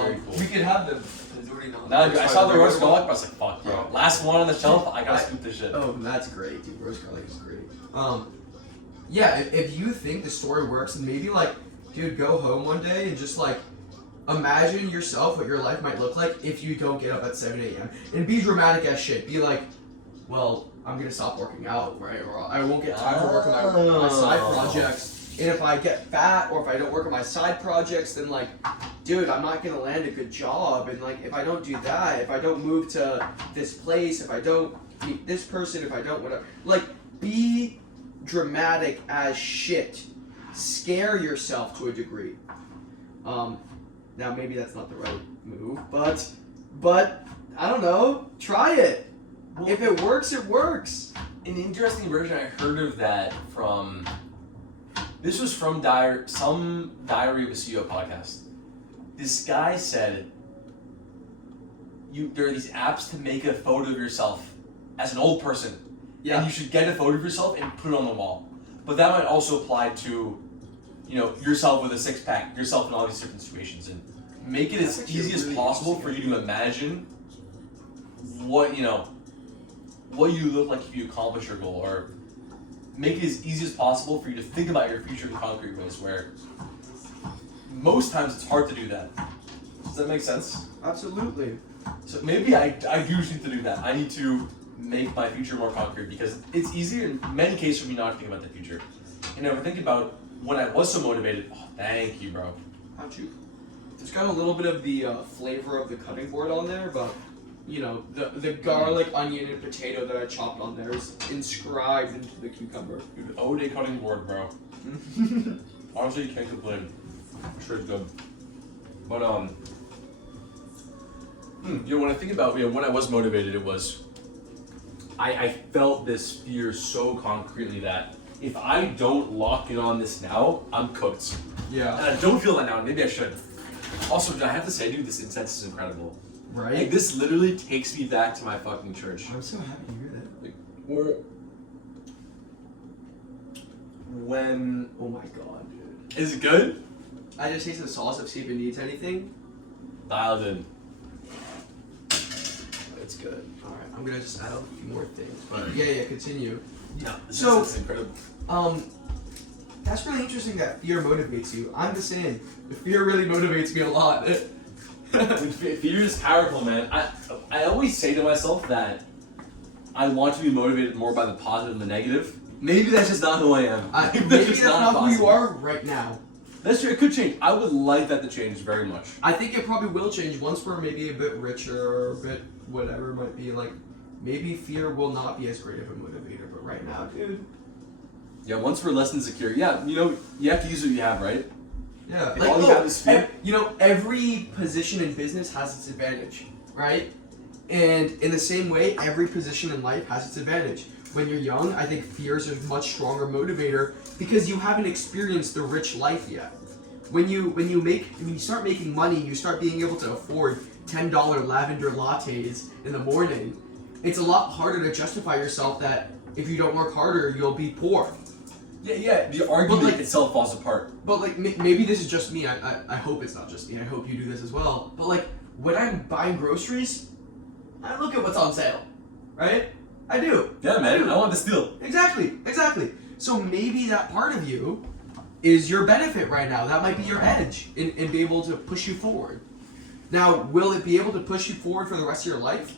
Very cool. We could have the tandoori naan. No, I saw the roast garlic, but I was like, fuck, bro. Last one on the shelf, I gotta scoop this shit. Oh, that's great, dude. Roast garlic is great. Yeah, if you think the story works, maybe like, dude, go home one day and just like, imagine yourself what your life might look like if you don't get up at 7 a.m. And be dramatic as shit. Be like, well, I'm gonna stop working out, right? Or I won't get time to work on my side projects. And if I get fat or if I don't work on my side projects, then like, dude, I'm not gonna land a good job. And like, if I don't do that, if I don't move to this place, if I don't meet this person, if I don't whatever, like, be dramatic as shit. Scare yourself to a degree. Now maybe that's not the right move, but I don't know. Try it. Well, if it works, it works. An interesting version I heard of that from. This was from some Diary of a CEO podcast. This guy said, there are these apps to make a photo of yourself as an old person. Yeah. And you should get a photo of yourself and put it on the wall. But that might also apply to, yourself with a six-pack, yourself in all these different situations. And make it as easy as possible for you to imagine what you look like if you accomplish your goal, or make it as easy as possible for you to think about your future in concrete ways, where most times it's hard to do that. Does that make sense? Absolutely. So maybe I do need to do that. I need to make my future more concrete because it's easier in many cases for me not to think about the future. And if I think about when I was so motivated, oh, thank you, bro. How'd you? There's got a little bit of the flavor of the cutting board on there, but you know, the garlic, onion, and potato that I chopped on there is inscribed into the cucumber. Dude, Ode cutting board, bro. Honestly, you can't complain. I'm sure it's good. But you know, when I think about when I was motivated, it was I felt this fear so concretely that if I don't lock in on this now, I'm cooked. Yeah. And I don't feel that now. Maybe I should. Also, I have to say, dude, this incense is incredible. Right? Like, this literally takes me back to my fucking church. I'm so happy to hear that. Like, when... Oh my god, dude. Is it good? I just tasted the sauce to see if it needs anything. Dialed in. It's good. Alright, I'm gonna just add a few more things. But yeah, continue. Yeah, So- this is incredible. That's really interesting that fear motivates you. I'm just saying, the fear really motivates me a lot. Fear is powerful, man. I always say to myself that I want to be motivated more by the positive than the negative. Maybe that's just not who I am. Maybe that's not who you are right now. That's true. It could change. I would like that to change very much. I think it probably will change once we're maybe a bit richer or a bit whatever it might be. Like, maybe fear will not be as great of a motivator, but right now, dude. Yeah, once we're less insecure, yeah, you know, you have to use what you have, right? Yeah, If all you have is fear. you know, every position in business has its advantage, right? And in the same way, every position in life has its advantage. When you're young, I think fear is a much stronger motivator because you haven't experienced the rich life yet. When you start making money, you start being able to afford $10 lavender lattes in the morning. It's a lot harder to justify yourself that if you don't work harder, you'll be poor. Yeah, the argument itself falls apart. But like maybe this is just me. I hope it's not just me. I hope you do this as well. But like when I'm buying groceries, I look at what's on sale, right? I do. Yeah, man, do. I want to steal. Exactly. So maybe that part of you is your benefit right now. That might be your edge in be able to push you forward. Now, will it be able to push you forward for the rest of your life?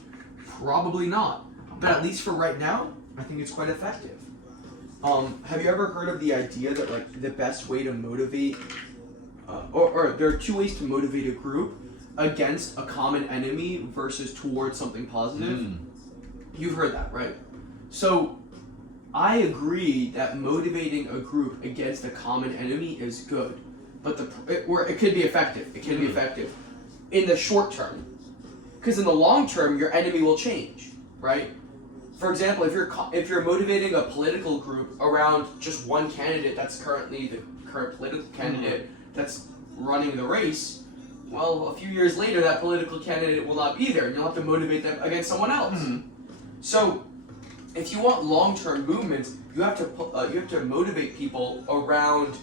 Probably not. But at least for right now, I think it's quite effective. Have you ever heard of the idea that like the best way to motivate, or there are two ways to motivate a group against a common enemy versus towards something positive? You've heard that, right? So, I agree that motivating a group against a common enemy is good, but it could be effective. It can be effective in the short term, because in the long term, your enemy will change, right? For example, if you're motivating a political group around just one candidate that's currently the current political candidate that's running the race, well, a few years later, that political candidate will not be there, and you'll have to motivate them against someone else. So, if you want long-term movements, you have to motivate people around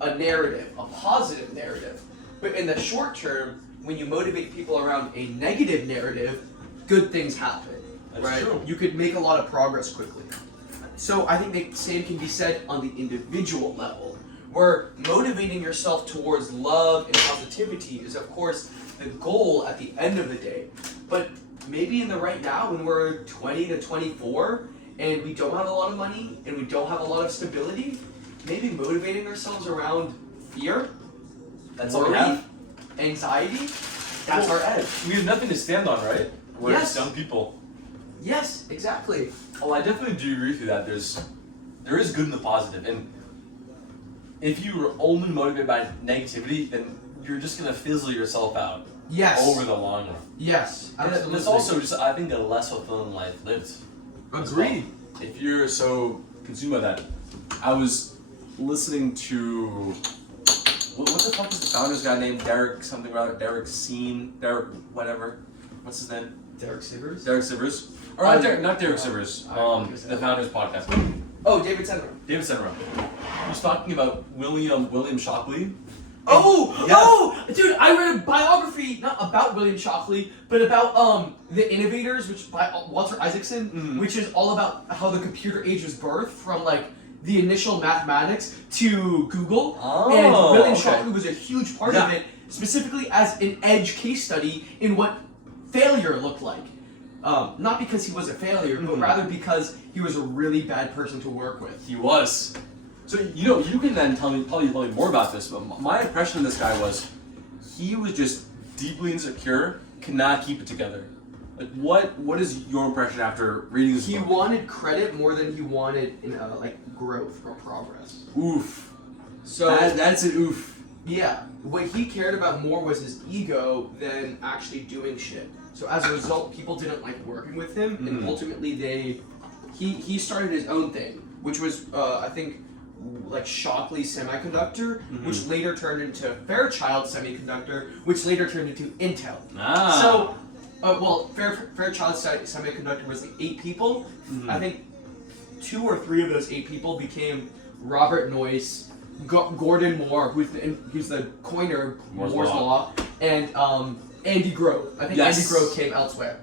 a narrative, a positive narrative. But in the short term, when you motivate people around a negative narrative, good things happen. That's right? true. You could make a lot of progress quickly. So I think the same can be said on the individual level, where motivating yourself towards love and positivity is, of course, the goal at the end of the day. But maybe in the right now, when we're 20 to 24, and we don't have a lot of money, and we don't have a lot of stability, maybe motivating ourselves around fear, That's all we have. anxiety, that's our edge. We have nothing to stand on, right? We're Yes. just young people. Yes, exactly. Oh, I definitely do agree with you that there is good in the positive, and if you are only motivated by negativity, then you're just gonna fizzle yourself out Yes. over the long run. Yes, absolutely. And it's also just, I think, a less fulfilling life lived. Agreed. If you're so consumed by that, I was listening to what the fuck is the founder's guy named Derek something rather Derek whatever. What's his name? Derek Sivers? Derek Sivers. Or not Derek Sivers. The founder's podcast. Oh, David Senra. David Senra. He was talking about William Shockley. Oh, dude, I read a biography, not about William Shockley, but about The Innovators, which by Walter Isaacson, which is all about how the computer age was birthed from like the initial mathematics to Google, Oh, and William okay. Shockley was a huge part Yeah. of it, specifically as an edge case study in what failure looked like. Not because he was a failure, but rather because he was a really bad person to work with. He was. So you can then tell me more about this. But my impression of this guy was, he was just deeply insecure, cannot keep it together. Like what is your impression after reading this He book? wanted credit more than he wanted like growth or progress. Oof. So That's an oof. yeah, what he cared about more was his ego than actually doing shit. So as a result, people didn't like working with him, and ultimately he started his own thing, which was I think like Shockley Semiconductor, which later turned into Fairchild Semiconductor, which later turned into Intel. Ah. So, Fairchild Semiconductor was like 8 people. I think 2 or 3 of those 8 people became Robert Noyce, Gordon Moore, who's the coiner of Moore's Moore's Law. Law, and Andy Grove. I think Yes. Andy Grove came elsewhere.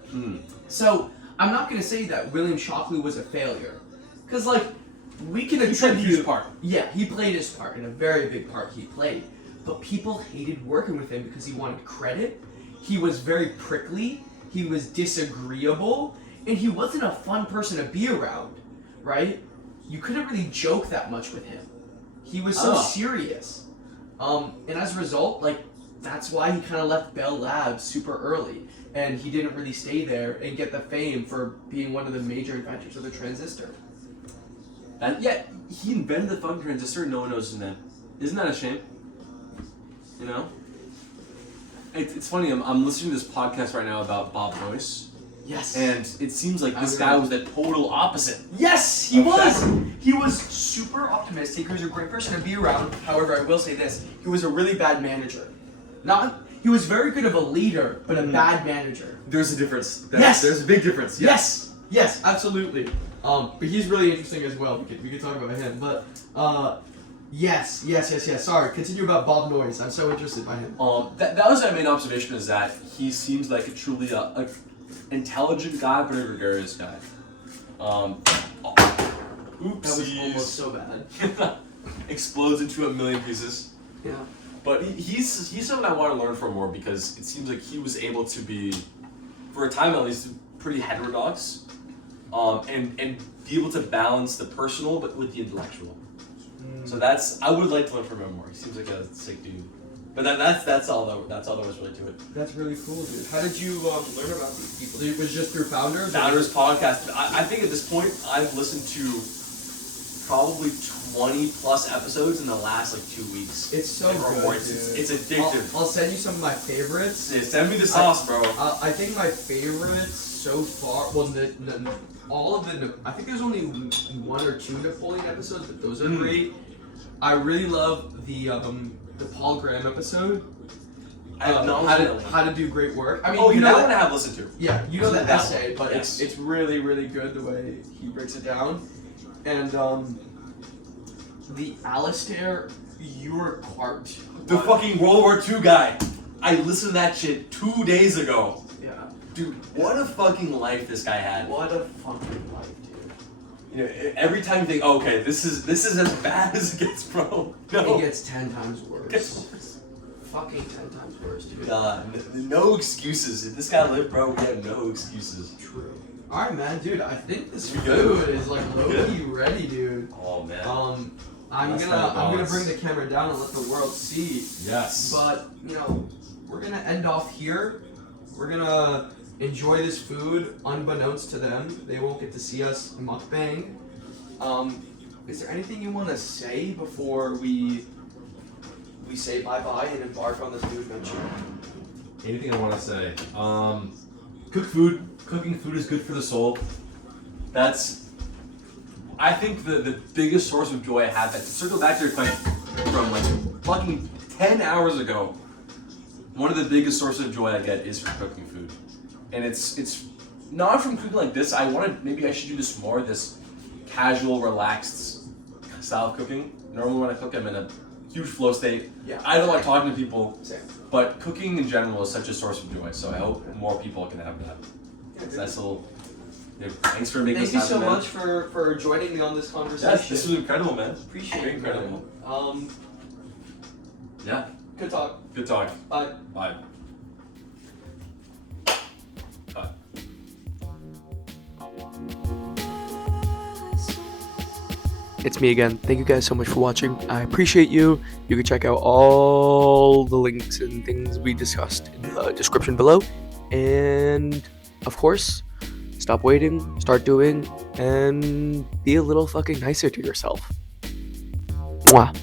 So I'm not gonna say that William Shockley was a failure, because like we can He played a attribute huge part. Yeah, he played his part, and a very big part he played. But people hated working with him because he wanted credit. He was very prickly. He was disagreeable, and he wasn't a fun person to be around, right? You couldn't really joke that much with him. He was so serious. And as a result, like, that's why he kind of left Bell Labs super early, and he didn't really stay there and get the fame for being one of the major inventors of the transistor. And yeah, he invented the fucking transistor and no one knows his name. Isn't that a shame? You know? It's funny, I'm listening to this podcast right now about Bob Noyce, Yes. and it seems like this guy was the total opposite. Yes, he Of was. that. He was super optimistic. He was a great person to be around. However, I will say this: he was a really bad manager. He was very good of a leader, but a bad manager. There's a difference. Yes! There's a big difference. Yes, absolutely. But he's really interesting as well. We could talk about him. But yes. Sorry, continue about Bob Noyce. I'm so interested by him. That was my main observation, is that he seems like a truly intelligent guy, but a gregarious guy. Oopsies. That was almost so bad. Explodes into a million pieces. Yeah. But he's someone I want to learn from more, because it seems like he was able to be, for a time at least, pretty heterodox, and be able to balance the personal but with the intellectual. So I would like to learn from him more. He seems like a sick dude. But that's all there was really to it. That's really cool, dude. How did you learn about these people? It was just through Founders? Founders podcast. I think at this point I've listened to probably 20 plus episodes in the last like 2 weeks. It's so Or good, more. dude. It's addictive. I'll send you some of my favorites. Yeah, send me the sauce, bro. I think my favorites so far, well, all of the, I think there's only 1 or 2 Napoleon episodes, but those are great. I really love the Paul Graham episode. How to do great work. I mean, that one I have listened to. Yeah, you know the That essay, one, but yes. it's really, really good the way he breaks it down. And the Alistair Urquhart. The fucking World War II guy. I listened to that shit 2 days ago. Yeah. Dude, what a fucking life this guy had. What a fucking life, dude. You know, every time you think, oh, okay, this is as bad as it gets, bro. No. It gets 10 times worse. Fucking 10 times worse, dude. No excuses. If this guy lived, bro, we have no excuses. True. Alright, man, dude, I think this You good? food is like low-key ready, dude. Oh, man. I'm That's gonna balance. bring the camera down and let the world see. Yes. But, we're gonna end off here. We're gonna enjoy this food unbeknownst to them. They won't get to see us mukbang. Is there anything you want to say before we say bye-bye and embark on this new adventure? Anything I want to say? Cook food. Cooking food is good for the soul. I think the biggest source of joy I have, to circle back to your question from like fucking 10 hours ago, one of the biggest sources of joy I get is from cooking food. And it's not from cooking like this. Maybe I should do this more, this casual, relaxed style of cooking. Normally when I cook, I'm in a huge flow state. Yeah. I don't like talking to people, Same. but cooking in general is such a source of joy, so I hope more people can have that. Yeah, So that's a little Yeah, thanks for making Thank us you happen, so man. much for joining me on this conversation. Yes, this was incredible, man. Appreciate Very it. incredible. Man. Yeah, Good talk. good talk. Bye. Bye. Bye. It's me again. Thank you guys so much for watching. I appreciate you. You can check out all the links and things we discussed in the description below. And of course, stop waiting, start doing, and be a little fucking nicer to yourself. Mwah.